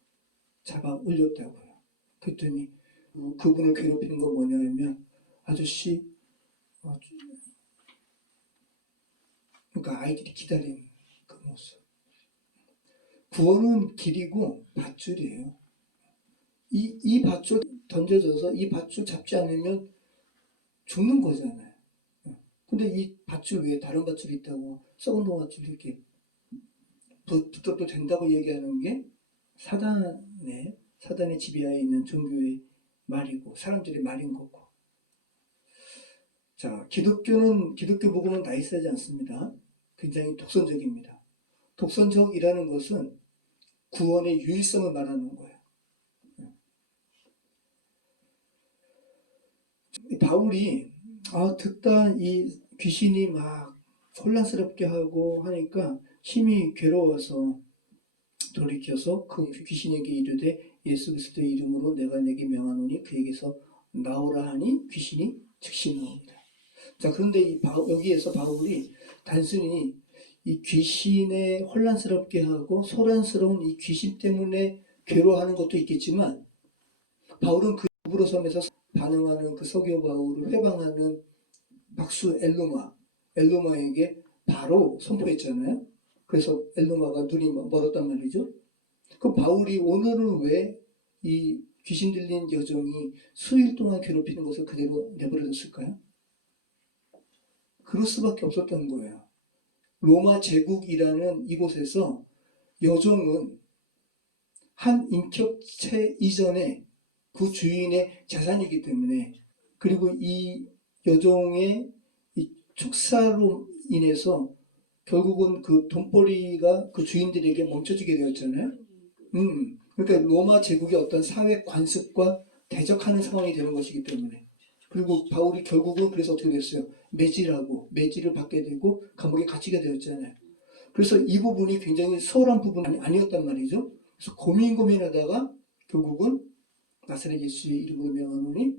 잡아 올렸다고요. 그랬더니 그분을 괴롭히는 건 뭐냐면, 아저씨, 그러니까 아이들이 기다리는 그 모습. 구원은 길이고 밧줄이에요. 이 밧줄 던져져서 이 밧줄 잡지 않으면 죽는 거잖아요. 근데 이 밧줄 외에 다른 밧줄이 있다고, 썩은 동아줄 이렇게 붙어도 된다고 얘기하는 게 사단의 지배하에 있는 종교의 말이고 사람들의 말인 거고. 자, 기독교 복음은 나이스하지 않습니다. 굉장히 독선적입니다. 독선적이라는 것은 구원의 유일성을 말하는 거예요. 바울이 듣다 이 귀신이 막 혼란스럽게 하고 하니까 힘이 괴로워서 돌이켜서 그 귀신에게 이르되 예수 그리스도의 이름으로 내가 내게 명하노니 그에게서 나오라 하니 귀신이 즉시 나옵니다. 자, 그런데 여기에서 바울이 단순히 이 귀신에 혼란스럽게 하고 소란스러운 이 귀신 때문에 괴로워하는 것도 있겠지만, 바울은 그 부부로 섬에서 반응하는 그 서기오 바울을 회방하는 박수 엘루마에게 바로 선포했잖아요. 그래서 엘루마가 눈이 멀었단 말이죠. 그 바울이 오늘은 왜 이 귀신 들린 여종이 수일 동안 괴롭히는 것을 그대로 내버려뒀을까요? 그럴 수밖에 없었던 거예요. 로마 제국이라는 이곳에서 여종은 한 인격체 이전에 그 주인의 재산이기 때문에, 그리고 이 여종의 이 축사로 인해서 결국은 그 돈벌이가 그 주인들에게 멈춰지게 되었잖아요. 그러니까 로마 제국의 어떤 사회 관습과 대적하는 상황이 되는 것이기 때문에. 그리고 바울이 결국은 그래서 어떻게 됐어요? 매질을 받게 되고 감옥에 갇히게 되었잖아요. 그래서 이 부분이 굉장히 소홀한 부분이 아니었단 말이죠. 그래서 고민하다가 결국은 나사렛 예수의 이름으로 명하노니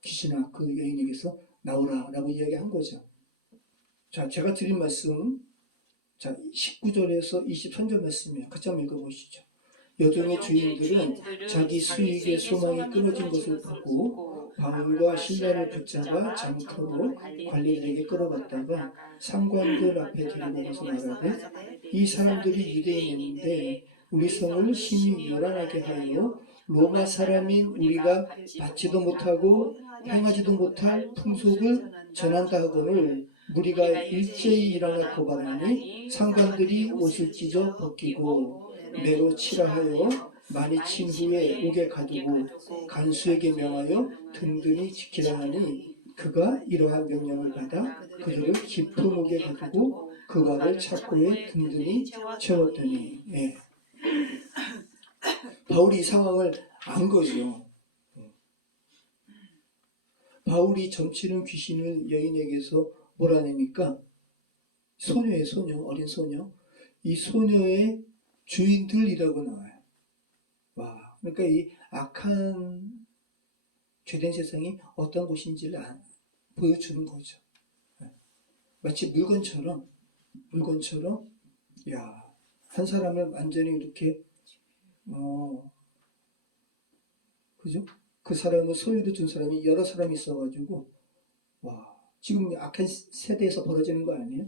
귀신아 그 여인에게서 나오라 라고 이야기한 거죠. 자, 제가 드린 말씀, 자, 19절에서 23절 말씀이에요. 같이 한번 읽어보시죠. 여종의 주인들은 자기 수익의 소망이 끊어진 것을 보고 바울과 신라를 붙잡아 장터로 관리들에게 끌어갔다가 상관들 앞에 데리고 가서 말하되, 이 사람들이 유대인인데 우리 성을 심히 요란하게 하여 로마 사람인 우리가 받지도 못하고 행하지도 못할 풍속을 전한다 하거늘 무리가 일제히 일어나 고발하니 상관들이 옷을 찢어 벗기고 매로 치라하여 많이 친 후에 옥에 가두고 간수에게 명하여 든든히 지키라 하니, 그가 이러한 명령을 받아 그들을 깊은 옥에 가두고 그 발을 착고에 든든히 채웠더니. 바울이 이 상황을 안 거죠. 바울이 점치는 귀신을 여인에게서 몰아내니까 소녀, 어린 소녀, 이 소녀의 주인들이라고 나와요. 와, 그러니까 이 악한 죄된 세상이 어떤 곳인지를 보여주는 거죠. 마치 물건처럼, 야, 한 사람을 완전히 이렇게, 그죠? 그 사람을 소유로 준 사람이 여러 사람이 있어가지고, 와, 지금 악한 세대에서 벌어지는 거 아니에요?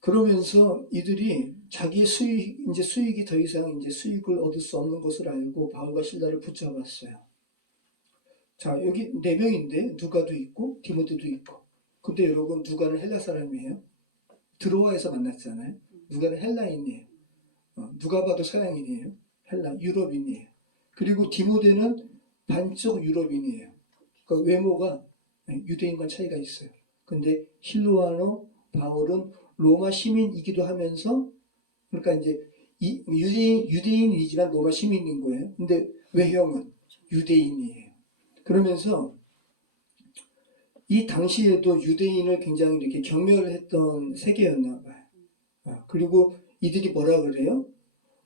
그러면서 이들이 자기의 수익이 더 이상 이제 수익을 얻을 수 없는 것을 알고 바울과 실라를 붙잡았어요. 자, 여기 네 명인데 누가도 있고 디모데도 있고. 근데 여러분 누가는 헬라 사람이에요. 드로아에서 만났잖아요. 누가는 헬라인이에요. 누가 봐도 서양인이에요. 헬라 유럽인이에요. 그리고 디모데는 반쪽 유럽인이에요. 그러니까 외모가 유대인과 차이가 있어요. 근데 실로아노 바울은 로마 시민이기도 하면서 그러니까 이제 유대인이지만 로마 시민인 거예요. 근데 외형은 유대인이에요. 그러면서 이 당시에도 유대인을 굉장히 이렇게 경멸했던 세계였나 봐요. 그리고 이들이 뭐라 그래요?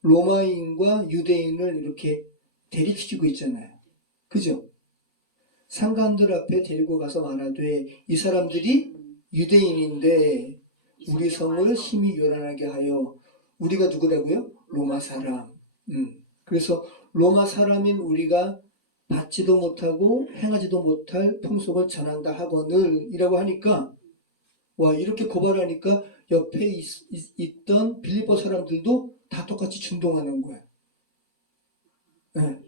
로마인과 유대인을 이렇게 대립시키고 있잖아요. 그죠? 상관들 앞에 데리고 가서 말하되 이 사람들이 유대인인데 우리 성을 심히 요란하게 하여 우리가 누구라고요? 로마 사람. 그래서 로마 사람인 우리가 받지도 못하고 행하지도 못할 풍속을 전한다 하거늘 이라고 하니까 와 이렇게 고발하니까 옆에 있던 빌립보 사람들도 다 똑같이 준동하는 거예요. 네.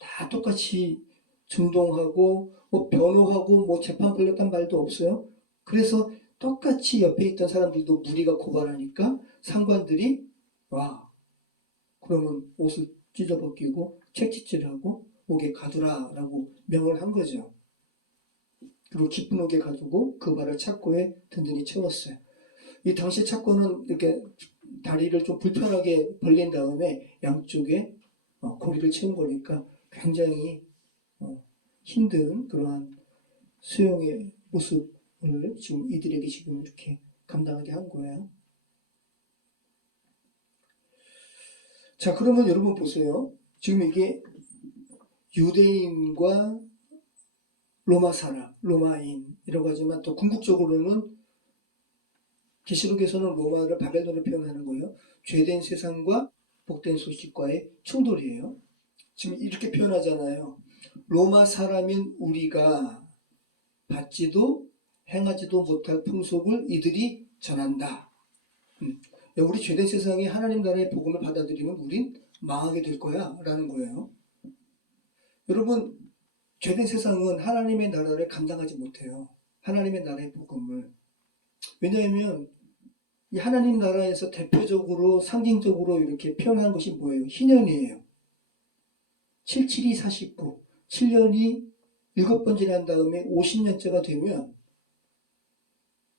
다 똑같이 준동하고 뭐 변호하고 뭐 재판 걸렸단 말도 없어요. 그래서 똑같이 옆에 있던 사람들도 무리가 고발하니까 상관들이 와 그러면 옷을 찢어벗기고 채찍질하고 옥에 가두라라고 명을 한 거죠. 그리고 깊은 옥에 가두고 그 발을 착고에 든든히 채웠어요. 이 당시 착고는 이렇게 다리를 좀 불편하게 벌린 다음에 양쪽에 고리를 채운 거니까 굉장히 힘든 그러한 수용의 모습을 지금 이들에게 지금 이렇게 감당하게 한 거예요. 자, 그러면 여러분 보세요. 지금 이게 유대인과 로마 사람, 로마인이라고 하지만 또 궁극적으로는 계시록에서는 로마를 바벨론을 표현하는 거예요. 죄된 세상과 복된 소식과의 충돌이에요. 지금 이렇게 표현하잖아요. 로마 사람인 우리가 받지도 행하지도 못할 풍속을 이들이 전한다. 우리 죄된 세상에 하나님 나라의 복음을 받아들이면 우린 망하게 될 거야 라는 거예요. 여러분 죄된 세상은 하나님의 나라를 감당하지 못해요. 하나님의 나라의 복음을. 왜냐하면 이 하나님 나라에서 대표적으로 상징적으로 이렇게 표현하는 것이 뭐예요? 희년이에요. 77이 49, 7년이 7번 지난 다음에 50년째가 되면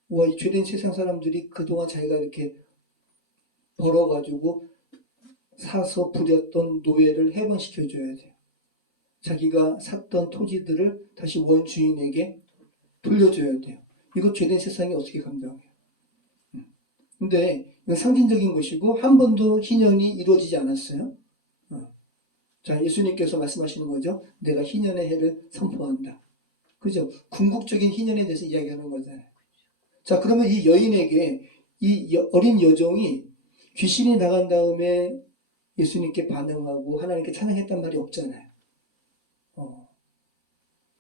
와, 이 죄된 세상 사람들이 그동안 자기가 이렇게 벌어가지고 사서 부렸던 노예를 해방시켜줘야 돼요. 자기가 샀던 토지들을 다시 원주인에게 돌려줘야 돼요. 이거 죄된 세상이 어떻게 감당해요? 근데 이건 상징적인 것이고 한 번도 희년이 이루어지지 않았어요. 자, 예수님께서 말씀하시는 거죠. 내가 희년의 해를 선포한다. 그죠? 궁극적인 희년에 대해서 이야기하는 거잖아요. 자, 그러면 이 여인에게 이 어린 여종이 귀신이 나간 다음에 예수님께 반응하고 하나님께 찬양했단 말이 없잖아요.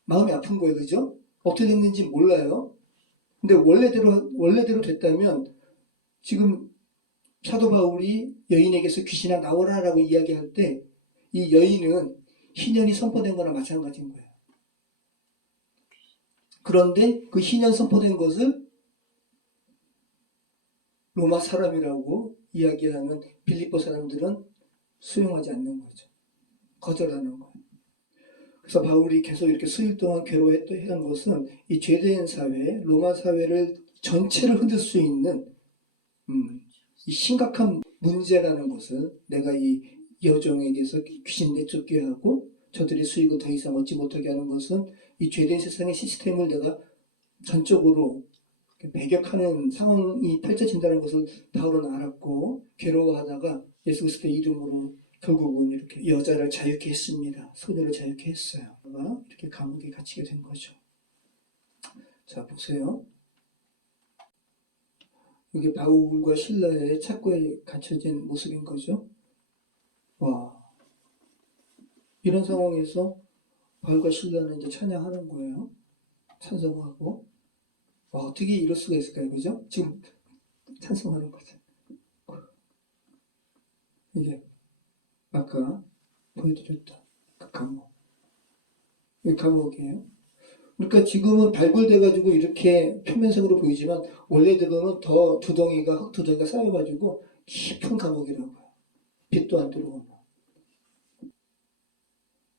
마음이 아픈 거예요. 그죠? 어떻게 됐는지 몰라요. 근데 원래대로 됐다면 지금 사도 바울이 여인에게서 귀신아 나오라라고 이야기할 때 이 여인은 희년이 선포된 거나 마찬가지인 거예요. 그런데 그 희년 선포된 것을 로마 사람이라고 이야기하는 빌립보 사람들은 수용하지 않는 거죠. 거절하는 거예요. 그래서 바울이 계속 이렇게 수일 동안 괴로워했던 것은 이 죄된 사회, 로마 사회를 전체를 흔들 수 있는 이 심각한 문제라는 것을 내가 이 여종에게서 귀신 내쫓게 하고 저들의 수익을 더 이상 얻지 못하게 하는 것은 이 죄된 세상의 시스템을 내가 전적으로 배격하는 상황이 펼쳐진다는 것을 바울은 알았고 괴로워하다가 예수 그리스도의 이름으로 결국은 이렇게 여자를 자유케 했습니다. 소녀를 자유케 했어요. 이렇게 감옥에 갇히게 된 거죠. 자, 보세요. 이게 바울과 실라의 착고에 갇혀진 모습인 거죠. 와, 이런 상황에서 바울과 실라는 이제 찬양하는 거예요. 찬송하고. 어떻게 이럴 수가 있을까요? 그죠? 지금 찬송하는 거죠. 이게 아까 보여드렸다. 그 감옥. 이 감옥이에요. 그러니까 지금은 발굴돼가지고 이렇게 표면적으로 보이지만 원래대로는 더 두덩이가 흙두덩이가 쌓여가지고 깊은 감옥이라고요. 빛도 안 들어오는.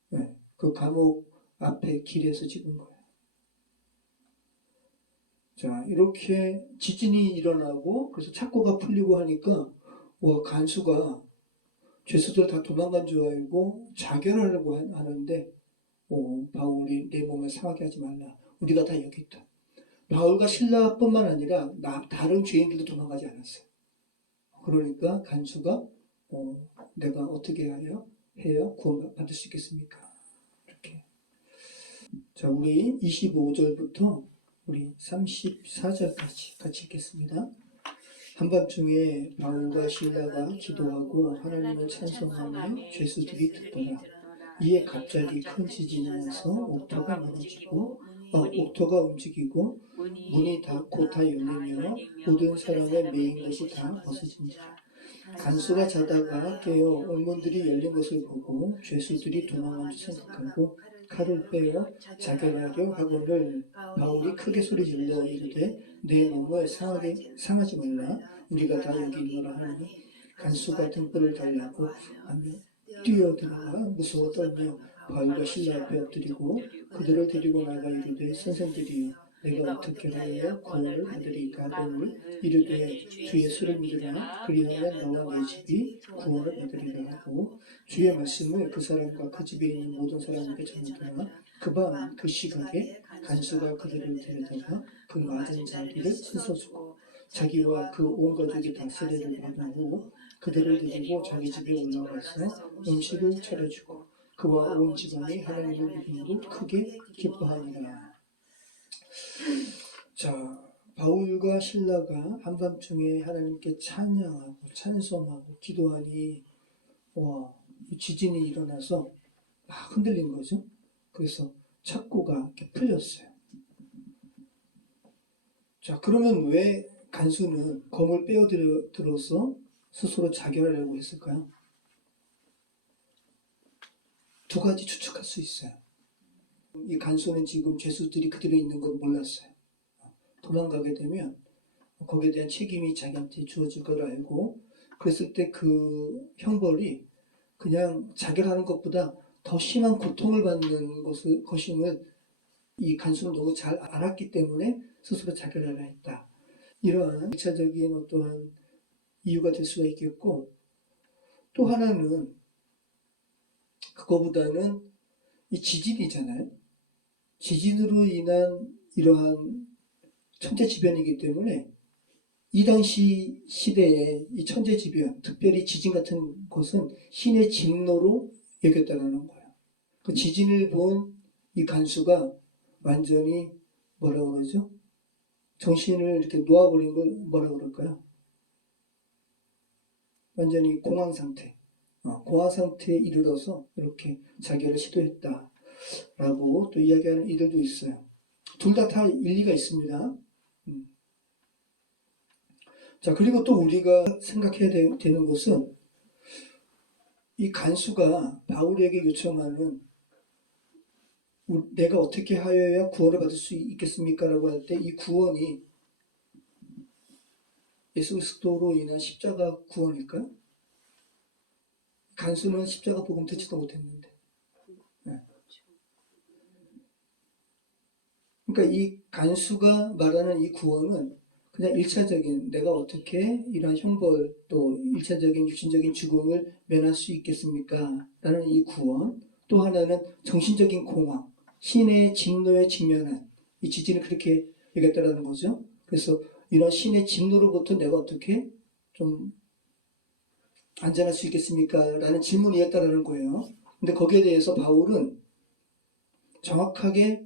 네, 그 감옥 앞에 길에서 찍은 거예요. 자, 이렇게 지진이 일어나고 그래서 착고가 풀리고 하니까 간수가 죄수들 다 도망간 줄 알고 자결하려고 하는데 바울이 내 몸을 상하게 하지 말라. 우리가 다 여기 있다. 바울과 실라뿐만 아니라 다른 죄인들도 도망가지 않았어요. 그러니까 간수가 내가 어떻게 해야 구원받을 수 있겠습니까? 이렇게. 자, 우리 25절부터 우리 34절까지 같이 읽겠습니다. 한밤중에 바울과 실라가 기도하고 하나님을 찬송하며 죄수들이 듣더라. 이에 갑자기 큰 지진이 나서 옥토가 움직이고 문이 곧 다 열리며 모든 사람의 메인 것이 다 벗어진지라. 간수가 자다가 깨어 옥문들이 열린 것을 보고 죄수들이 도망한 줄 생각하고 칼을 빼어 자결하려 하거늘 바울이 크게 소리질러 이르되 내 몸을 상하지 말라. 우리가 다 여기 있노라 하니 간수가 등불을 달라고 하며 뛰어들어가 무서워 떨며 바울과 실라 앞에 엎드리고 그들을 데리고 나가 이르되 선생들이여 내가 어떻게 하여 구원을 받으리까 하거늘 이르되 주 예수를 믿으라. 그리하면 너와 내 집이 구원을 받으리라 하고 주의 말씀을 그 사람과 그 집에 있는 모든 사람에게 전하더라. 그 밤 그 시각에 간수가 그들을 데려다가 그 맞은 자리를 씻어주고 자기와 그 온 가족이 다 세례를 받은 후 그들을 데리고 자기 집에 올라가서 음식을 차려주고 그와 온 집안이 하나님을 믿음으로 크게 기뻐하니라. 자, 바울과 실라가 한밤중에 하나님께 찬양하고 찬송하고 기도하니 지진이 일어나서 막 흔들린 거죠. 그래서 착고가 이렇게 풀렸어요. 자, 그러면 왜 간수는 검을 빼어들어서 스스로 자결하려고 했을까요? 두 가지 추측할 수 있어요. 이 간수는 지금 죄수들이 그들에 있는 걸 몰랐어요. 도망가게 되면 거기에 대한 책임이 자기한테 주어질 걸 알고 그랬을 때 그 형벌이 그냥 자결하는 것보다 더 심한 고통을 받는 것임을 이 간수는 너무 잘 알았기 때문에 스스로 자결하려 했다. 이러한 1차적인 어떠한 이유가 될 수가 있겠고 또 하나는 그거보다는 이 지진이잖아요. 지진으로 인한 이러한 천재지변이기 때문에 이 당시 시대에 이 천재지변, 특별히 지진 같은 것은 신의 진노로 여겼다는 거예요. 그 지진을 본 이 간수가 완전히 뭐라 그러죠? 정신을 이렇게 놓아버린 걸 뭐라 그럴까요? 완전히 공황 상태. 공황 상태에 이르러서 이렇게 자결을 시도했다라고 또 이야기하는 이들도 있어요. 둘 다 일리가 있습니다. 자, 그리고 또 우리가 생각해야 되는 것은 이 간수가 바울에게 요청하는 내가 어떻게 하여야 구원을 받을 수 있겠습니까? 라고 할 때 이 구원이 예수 그리스도로 인한 십자가 구원일까요? 간수는 십자가 복음 듣지도 못했는데. 네. 그러니까 이 간수가 말하는 이 구원은 그냥 1차적인 내가 어떻게 이런 형벌 또 1차적인 육신적인 죽음을 면할 수 있겠습니까? 라는 이 구원. 또 하나는 정신적인 공황, 신의 진노에 직면한 이 지진을 그렇게 얘기했다는 거죠. 그래서 이런 신의 진노로부터 내가 어떻게 좀 안전할 수 있겠습니까? 라는 질문이었다는 거예요. 근데 거기에 대해서 바울은 정확하게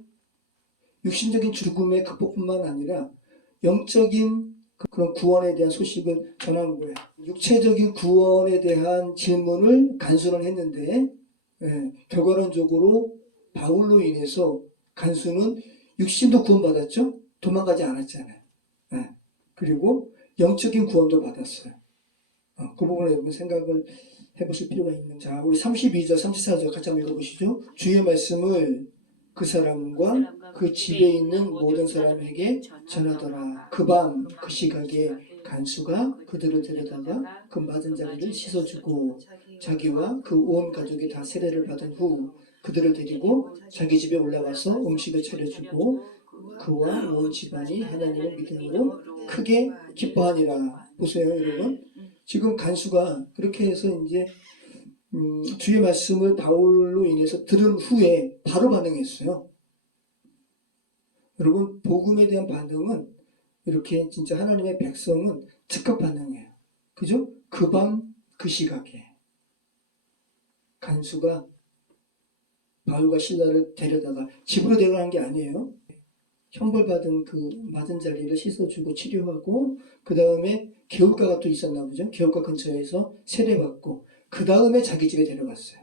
육신적인 죽음의 극복뿐만 아니라 영적인 그런 구원에 대한 소식을 전하는 거예요. 육체적인 구원에 대한 질문을 간수는 했는데 결과론적으로 바울로 인해서 간수는 육신도 구원받았죠? 도망가지 않았잖아요. 네. 그리고 영적인 구원도 받았어요. 그 부분에 여러분 생각을 해보실 필요가 있는. 자, 우리 32절, 34절 같이 한번 읽어보시죠. 주의 말씀을 그 사람과 그 집에 있는 모든 사람에게 전하더라. 그 밤 그 시각에 간수가 그들을 데려다가 그 맞은 자리를 씻어주고 자기와 그 온 가족이 다 세례를 받은 후 그들을 데리고 자기 집에 올라가서 음식을 차려주고 그와 온 집안이 하나님을 믿음으로 크게 기뻐하니라. 보세요, 여러분. 지금 간수가 그렇게 해서 이제 주의 말씀을 바울로 인해서 들은 후에 바로 반응했어요. 여러분, 복음에 대한 반응은 이렇게 진짜 하나님의 백성은 즉각 반응해요. 그죠? 그 밤 그 시각에 간수가 바울과 실라를 데려다가 집으로 데려가는 게 아니에요. 형벌받은 그 맞은 자리를 씻어주고 치료하고 그 다음에 개울가가 또 있었나 보죠. 개울가 근처에서 세례받고 그 다음에 자기 집에 데려갔어요.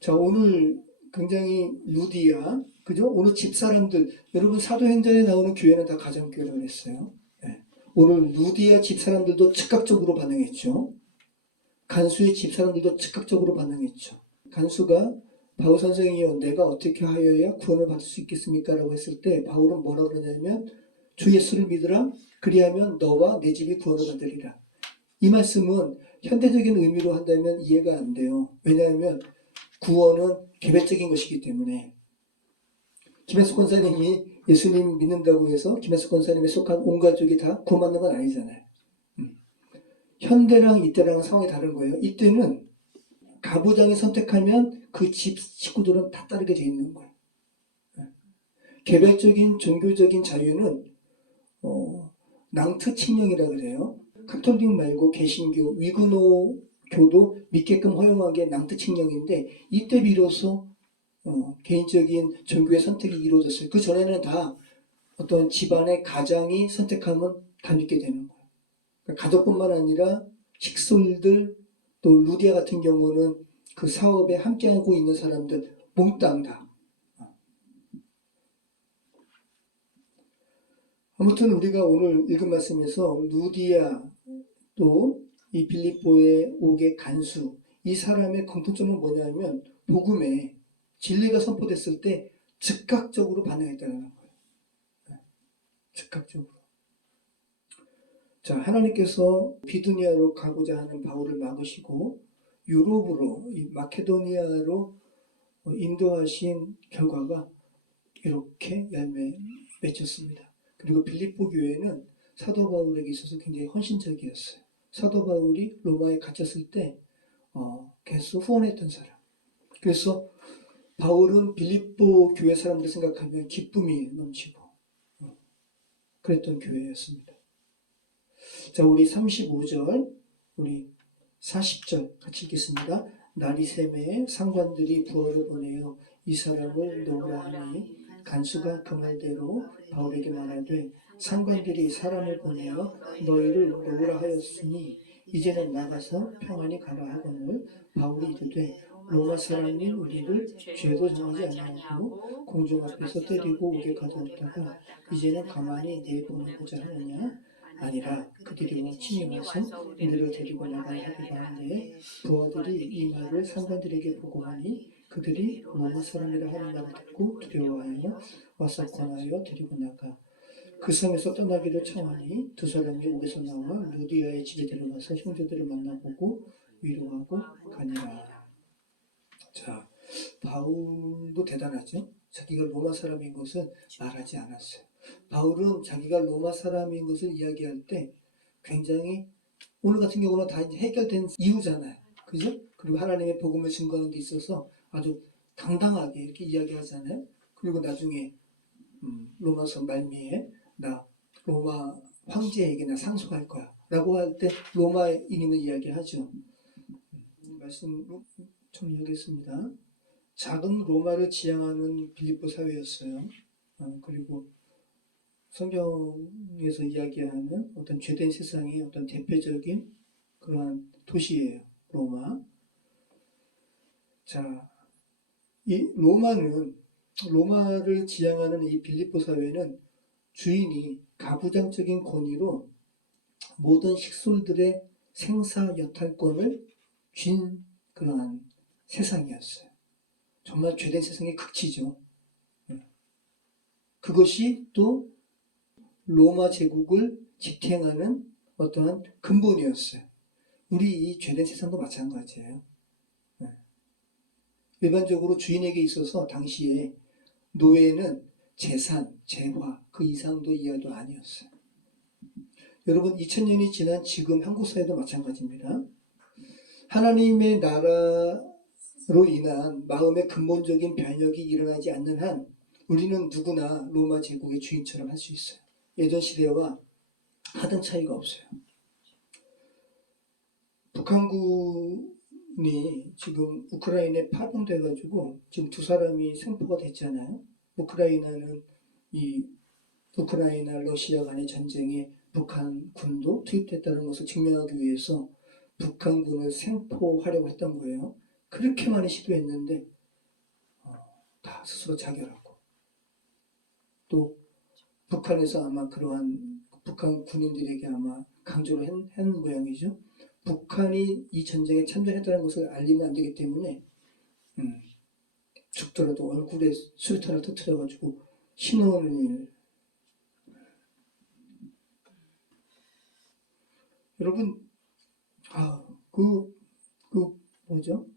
자, 오늘 굉장히 루디아, 그죠? 오늘 집사람들, 여러분 사도행전에 나오는 교회는 다 가정교회라고 그랬어요. 네. 오늘 루디아 집사람들도 즉각적으로 반응했죠. 간수의 집사람들도 즉각적으로 반응했죠. 간수가 바울 선생이요, 내가 어떻게 하여야 구원을 받을 수 있겠습니까? 라고 했을 때 바울은 뭐라 그러냐면 주 예수를 믿으라. 그리하면 너와 내 집이 구원을 받으리라. 이 말씀은 현대적인 의미로 한다면 이해가 안 돼요. 왜냐하면 구원은 개별적인 것이기 때문에 김혜숙 권사님이 예수님 믿는다고 해서 김혜숙 권사님에 속한 온 가족이 다 구원받는 건 아니잖아요. 현대랑 이때랑은 상황이 다른 거예요. 이때는 가부장이 선택하면 그 집 식구들은 다 따르게 돼 있는 거예요. 개별적인 종교적인 자유는 낭트칙령이라 그래요. 카톨릭 말고 개신교, 위그노교도 믿게끔 허용한 게 낭트칙령인데 이때 비로소 개인적인 종교의 선택이 이루어졌어요. 그 전에는 다 어떤 집안의 가장이 선택하면 다 믿게 되는 거예요. 그러니까 가족뿐만 아니라 식솔들 또 루디아 같은 경우는 그 사업에 함께하고 있는 사람들 몽땅 다. 아무튼 우리가 오늘 읽은 말씀에서 루디아 또 이 빌립보의 옥의 간수 이 사람의 공통점은 뭐냐면 복음에 진리가 선포됐을 때 즉각적으로 반응했다는 거예요. 즉각적으로. 자, 하나님께서 비두니아로 가고자 하는 바울을 막으시고 유럽으로 이 마케도니아로 인도하신 결과가 이렇게 열매 맺혔습니다. 그리고 빌립보 교회는 사도 바울에게 있어서 굉장히 헌신적이었어요. 사도 바울이 로마에 갇혔을 때 계속 후원했던 사람. 그래서 바울은 빌립보 교회 사람들 생각하면 기쁨이 넘치고 그랬던 교회였습니다. 자, 우리 35절, 우리 40절 같이 읽겠습니다. 날이 새매에 상관들이 부하를 보내어 이 사람을 놓으라 하니 간수가 그 말대로 바울에게 말하되 상관들이 사람을 보내어 너희를 놓으라 하였으니 이제는 나가서 평안히 가라 하거늘 바울이 이르되 로마 사람인 우리를 죄도 정하지 아니하고 공중 앞에서 때리고 오게 가두었다가 이제는 가만히 내보내고자 하느냐 아니라 그들이 친히 와서 우리를 데리고 나가야 하리라 하는데 부하들이 이 말을 상관들에게 보고하니 그들이 로마 사람이라 하는 말을 듣고 두려워하여 와서 권하여 데리고 나가 그 섬에서 떠나기를 청하니 두 사람이 옥에서 나와 루디아의 집에 들어가서 형제들을 만나보고 위로하고 가니라. 자, 바울도 대단하죠. 자기가 로마 사람인 것은 말하지 않았어요. 바울은 자기가 로마 사람인 것을 이야기할 때 굉장히 오늘 같은 경우는 다 이제 해결된 이유잖아요. 그죠? 그리고 하나님의 복음을 증거하는 데 있어서 아주 당당하게 이렇게 이야기하잖아요. 그리고 나중에 로마서 말미에 나 로마 황제에게 나 상속할 거야 라고 할 때 로마인임을 이야기하죠. 말씀 정리하겠습니다. 작은 로마를 지향하는 빌립보 사회였어요. 그리고 성경에서 이야기하는 어떤 죄된 세상의 어떤 대표적인 그러한 도시예요. 로마. 자, 이 로마는 로마를 지향하는 이 빌립보 사회는 주인이 가부장적인 권위로 모든 식솔들의 생사 여탈권을 쥔 그러한 세상이었어요. 정말 죄된 세상의 극치죠. 그것이 또 로마 제국을 지탱하는 어떠한 근본이었어요. 우리 이 죄된 세상도 마찬가지예요. 일반적으로 주인에게 있어서 당시에 노예는 재산, 재화 그 이상도 이하도 아니었어요. 여러분 2000년이 지난 지금 한국 사회도 마찬가지입니다. 하나님의 나라로 인한 마음의 근본적인 변혁이 일어나지 않는 한 우리는 누구나 로마 제국의 주인처럼 할 수 있어요. 예전 시대와 하등 차이가 없어요. 북한군이 지금 우크라이나에 파병돼가지고 지금 두 사람이 생포가 됐잖아요. 우크라이나는 이 우크라이나 러시아 간의 전쟁에 북한군도 투입됐다는 것을 증명하기 위해서 북한군을 생포하려고 했던 거예요. 그렇게 많이 시도했는데 다 스스로 자결하고 또 북한에서 아마 그러한 북한 군인들에게 아마 강조를 한 모양이죠. 북한이 이 전쟁에 참전했다는 것을 알리면 안 되기 때문에 죽더라도 얼굴에 수류탄을 터뜨려가지고 신원을 여러분 뭐죠?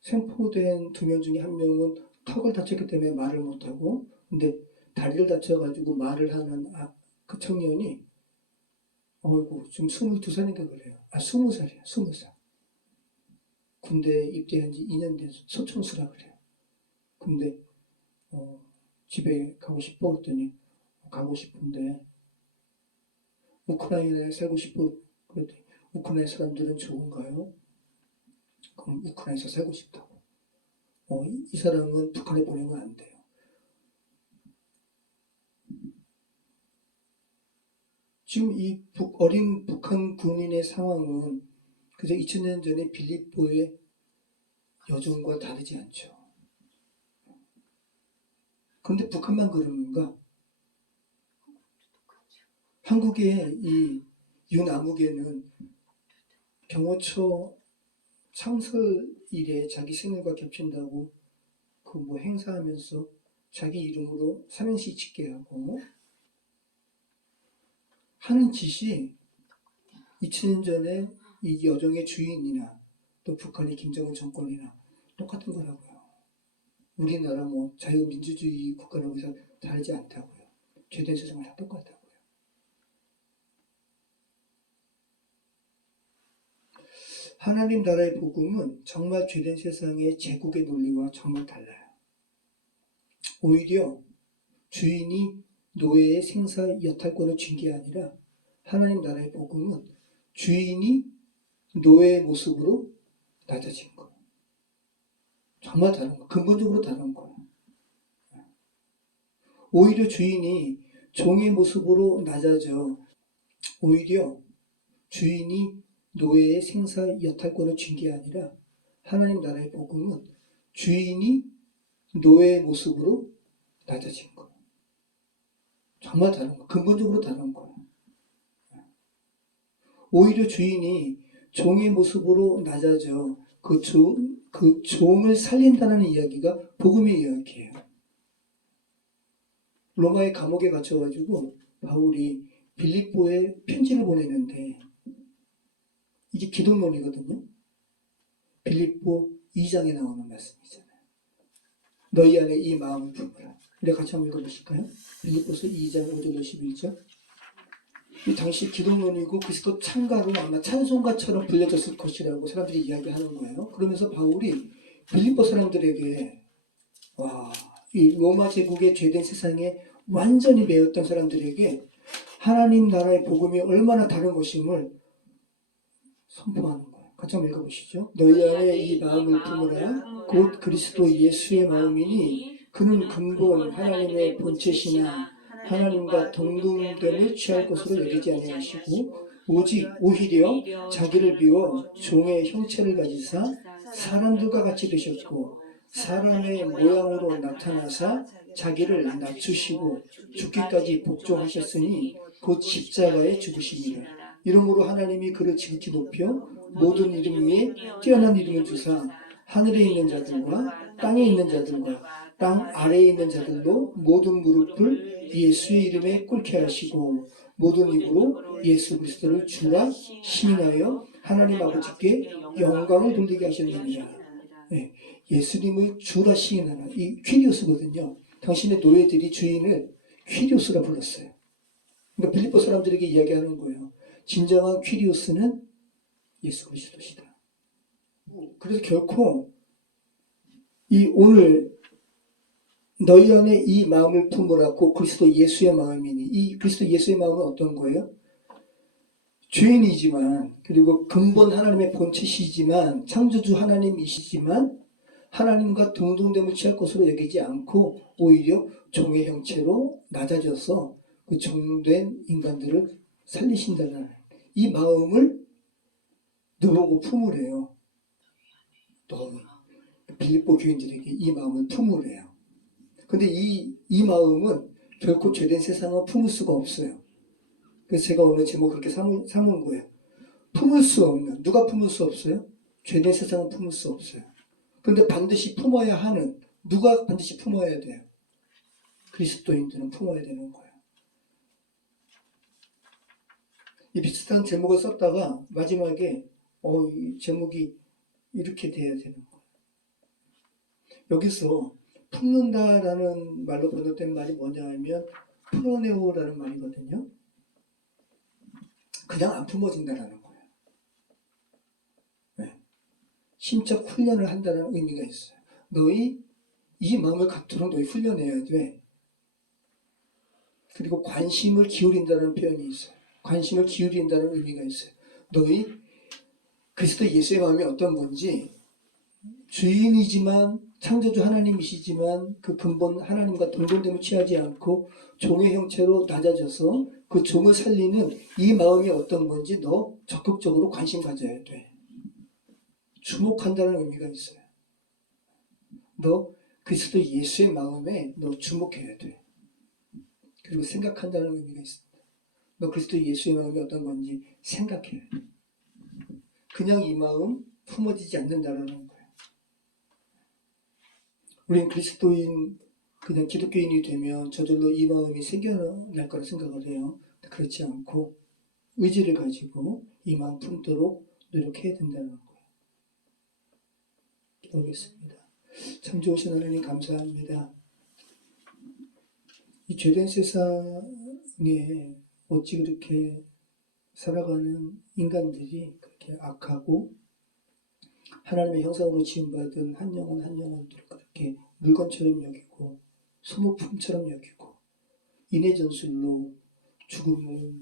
생포된 두 명 중에 한 명은 턱을 다쳤기 때문에 말을 못하고 근데 다리를 다쳐가지고 말을 하는 그 청년이 지금 22살인가 그래요. 20살이에요. 20살. 군대 입대한 지 2년 된 소총수라 그래요. 근데 집에 가고 싶어 했더니 가고 싶은데 우크라이나에 살고 싶어 그랬더니 우크라이나 사람들은 좋은가요? 그럼 우크라이나에서 살고 싶다고. 이 사람은 북한에 보내면 안 돼요. 지금 이 어린 북한 군인의 상황은 그저 2000년 전에 빌립보의 여정과 다르지 않죠. 그런데 북한만 그러는가? 한국의 이 윤아무개는 경호처 창설일에 자기 생일과 겹친다고 그 뭐 행사하면서 자기 이름으로 삼행시 짓게 하고 하는 짓이 2000년 전에 이 여정의 주인이나 또 북한의 김정은 정권이나 똑같은 거라고요. 우리나라 뭐 자유민주주의 국가라고 해서 다르지 않다고요. 죄된 세상은 다 똑같다고요. 하나님 나라의 복음은 정말 죄된 세상의 제국의 논리와 정말 달라요. 오히려 주인이 노예의 생사 여탈권을 쥔 게 아니라 하나님 나라의 복음은 주인이 노예의 모습으로 낮아진 거예요. 정말 다른 거예요. 근본적으로 다른 거예요. 오히려 주인이 종의 모습으로 낮아져 오히려 주인이 노예의 생사 여탈권을 쥔 게 아니라 하나님 나라의 복음은 주인이 노예의 모습으로 낮아진 거예요. 정말 다른 거예요. 근본적으로 다른 거예요. 오히려 주인이 종의 모습으로 낮아져 그 종을 살린다는 이야기가 복음의 이야기예요. 로마의 감옥에 갇혀가지고 바울이 빌립보에 편지를 보내는데 이게 기독론이거든요. 빌립보 2장에 나오는 말씀이잖아요. 너희 안에 이 마음을 품으라. 우리 같이 한번 읽어보실까요? 빌립보서 2장 5절 11절. 이 당시 기독론이고 그리스도 창가로 아마 찬송가처럼 불려졌을 것이라고 사람들이 이야기하는 거예요. 그러면서 바울이 빌립보 사람들에게 이 로마 제국의 죄된 세상에 완전히 매였던 사람들에게 하나님 나라의 복음이 얼마나 다른 것임을 선포하는 거예요. 같이 한번 읽어보시죠. 너희 안에 이 마음을 품으라. 곧 그리스도 예수의 마음이니 그는 근본 하나님의 본체시나 하나님과 동등됨을 취할 것으로 여기지 아니하시고 오직 오히려 자기를 비워 종의 형체를 가지사 사람들과 같이 되셨고 사람의 모양으로 나타나사 자기를 낮추시고 죽기까지 복종하셨으니 곧 십자가에 죽으십니다. 이러므로 하나님이 그를 지극히 높여 모든 이름 위에 뛰어난 이름을 주사 하늘에 있는 자들과 땅에 있는 자들과 땅 아래에 있는 자들로 모든 무릎을 예수의 이름에 꿇게 하시고 모든 입으로 예수 그리스도를 주라 시인하여 하나님 아버지께 영광을 돌리게 하셨느니라. 네, 예수님을 주라 시인하라. 이 퀴리오스거든요. 당신의 노예들이 주인을 퀴리오스라 불렀어요. 그러니까 빌립보 사람들에게 이야기하는 거예요. 진정한 퀴리오스는 예수 그리스도시다. 그래서 결코 이 오늘 너희 안에 이 마음을 품으라고 그리스도 예수의 마음이니 이 그리스도 예수의 마음은 어떤 거예요? 죄인이지만 그리고 근본 하나님의 본체시지만 창조주 하나님이시지만 하나님과 동등됨을 취할 것으로 여기지 않고 오히려 종의 형체로 낮아져서 그 종된 인간들을 살리신다는 이 마음을 너보고 품으래요. 너희 빌립보 교인들에게 이 마음을 품으래요. 근데 이 마음은 결코 죄된 세상은 품을 수가 없어요. 그래서 제가 오늘 제목 그렇게 삼은 거예요. 품을 수 없는, 누가 품을 수 없어요? 죄된 세상은 품을 수 없어요. 근데 반드시 품어야 하는, 누가 반드시 품어야 돼요? 그리스도인들은 품어야 되는 거예요. 이 비슷한 제목을 썼다가 마지막에 이 제목이 이렇게 돼야 되는 거예요. 여기서 품는다라는 말로 번역된 말이 뭐냐 하면 프로네오라는 말이거든요. 그냥 안 품어진다라는 거예요. 네. 심적 훈련을 한다는 의미가 있어요. 너희 이 마음을 갖도록 너희 훈련해야 돼. 그리고 관심을 기울인다는 표현이 있어요. 관심을 기울인다는 의미가 있어요. 너희 그리스도 예수의 마음이 어떤 건지 주인이지만 창조주 하나님이시지만 그 근본 하나님과 동등됨을 취하지 않고 종의 형체로 낮아져서 그 종을 살리는 이 마음이 어떤 건지 너 적극적으로 관심 가져야 돼. 주목한다는 의미가 있어요. 너 그리스도 예수의 마음에 너 주목해야 돼. 그리고 생각한다는 의미가 있습니다. 너 그리스도 예수의 마음이 어떤 건지 생각해야 돼. 그냥 이 마음 품어지지 않는다는 거예요. 우린 그리스도인, 그냥 기독교인이 되면 저절로 이 마음이 생겨날 거라 생각을 해요. 그렇지 않고 의지를 가지고 이 마음 품도록 노력해야 된다는 거예요. 기도하겠습니다. 참 좋으신 하나님 감사합니다. 이 죄된 세상에 어찌 그렇게 살아가는 인간들이 그렇게 악하고 하나님의 형상으로 지음받은 한 영혼 한 영혼들을 그렇게 물건처럼 여기고 소모품처럼 여기고 인해전술로 죽음을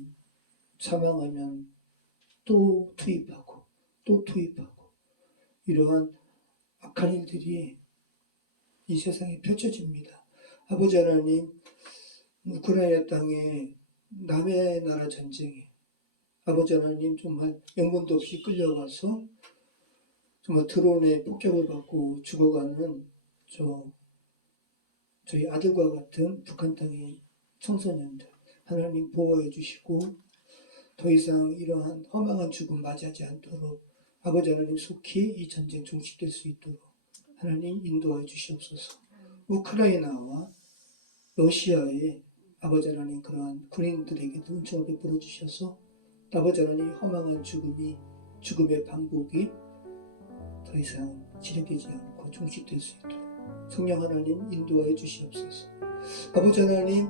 사망하면 또 투입하고 또 투입하고 이러한 악한 일들이 이 세상에 펼쳐집니다. 아버지 하나님, 우크라이나 땅에 남의 나라 전쟁에 아버지 하나님 정말 영문도 없이 끌려가서 정말 드론의 폭격을 받고 죽어가는 저희 아들과 같은 북한 땅의 청소년들 하나님 보호해 주시고 더 이상 이러한 허망한 죽음 맞이하지 않도록 아버지 하나님 속히 이 전쟁 종식될 수 있도록 하나님 인도해 주시옵소서. 우크라이나와 러시아의 아버지 하나님 그러한 군인들에게도 은총을 베풀어 주셔서 아버지 하나님 허망한 죽음의 반복이 더 이상 진행되지 않고 종식될 수 있도록 성령 하나님 인도하여 주시옵소서. 아버지 하나님,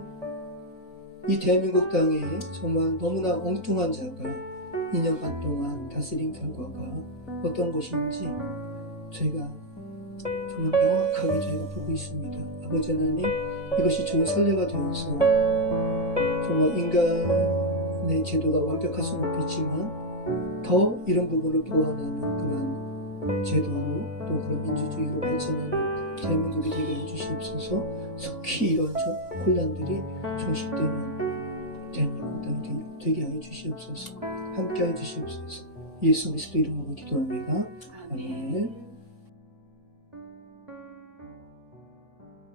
이 대한민국 땅에 정말 너무나 엉뚱한 자가 2년 반 동안 다스린 결과가 어떤 것인지 저희가 정말 명확하게 저희가 보고 있습니다. 아버지 하나님, 이것이 좋은 선례가 되어서 정말 인간의 제도가 완벽할 수는 없겠지만 더 이런 부분을 보완하는 그런 제도로 또 그런 민주주의로 발전하는 대한민국이 되게 해주시옵소서. 속히 이런 혼란들이 종식되는 대한민국 땅이 되게 하여 주시옵소서. 함께 하여 주시옵소서. 예수 그리스도 이름으로 기도합니다. 아멘.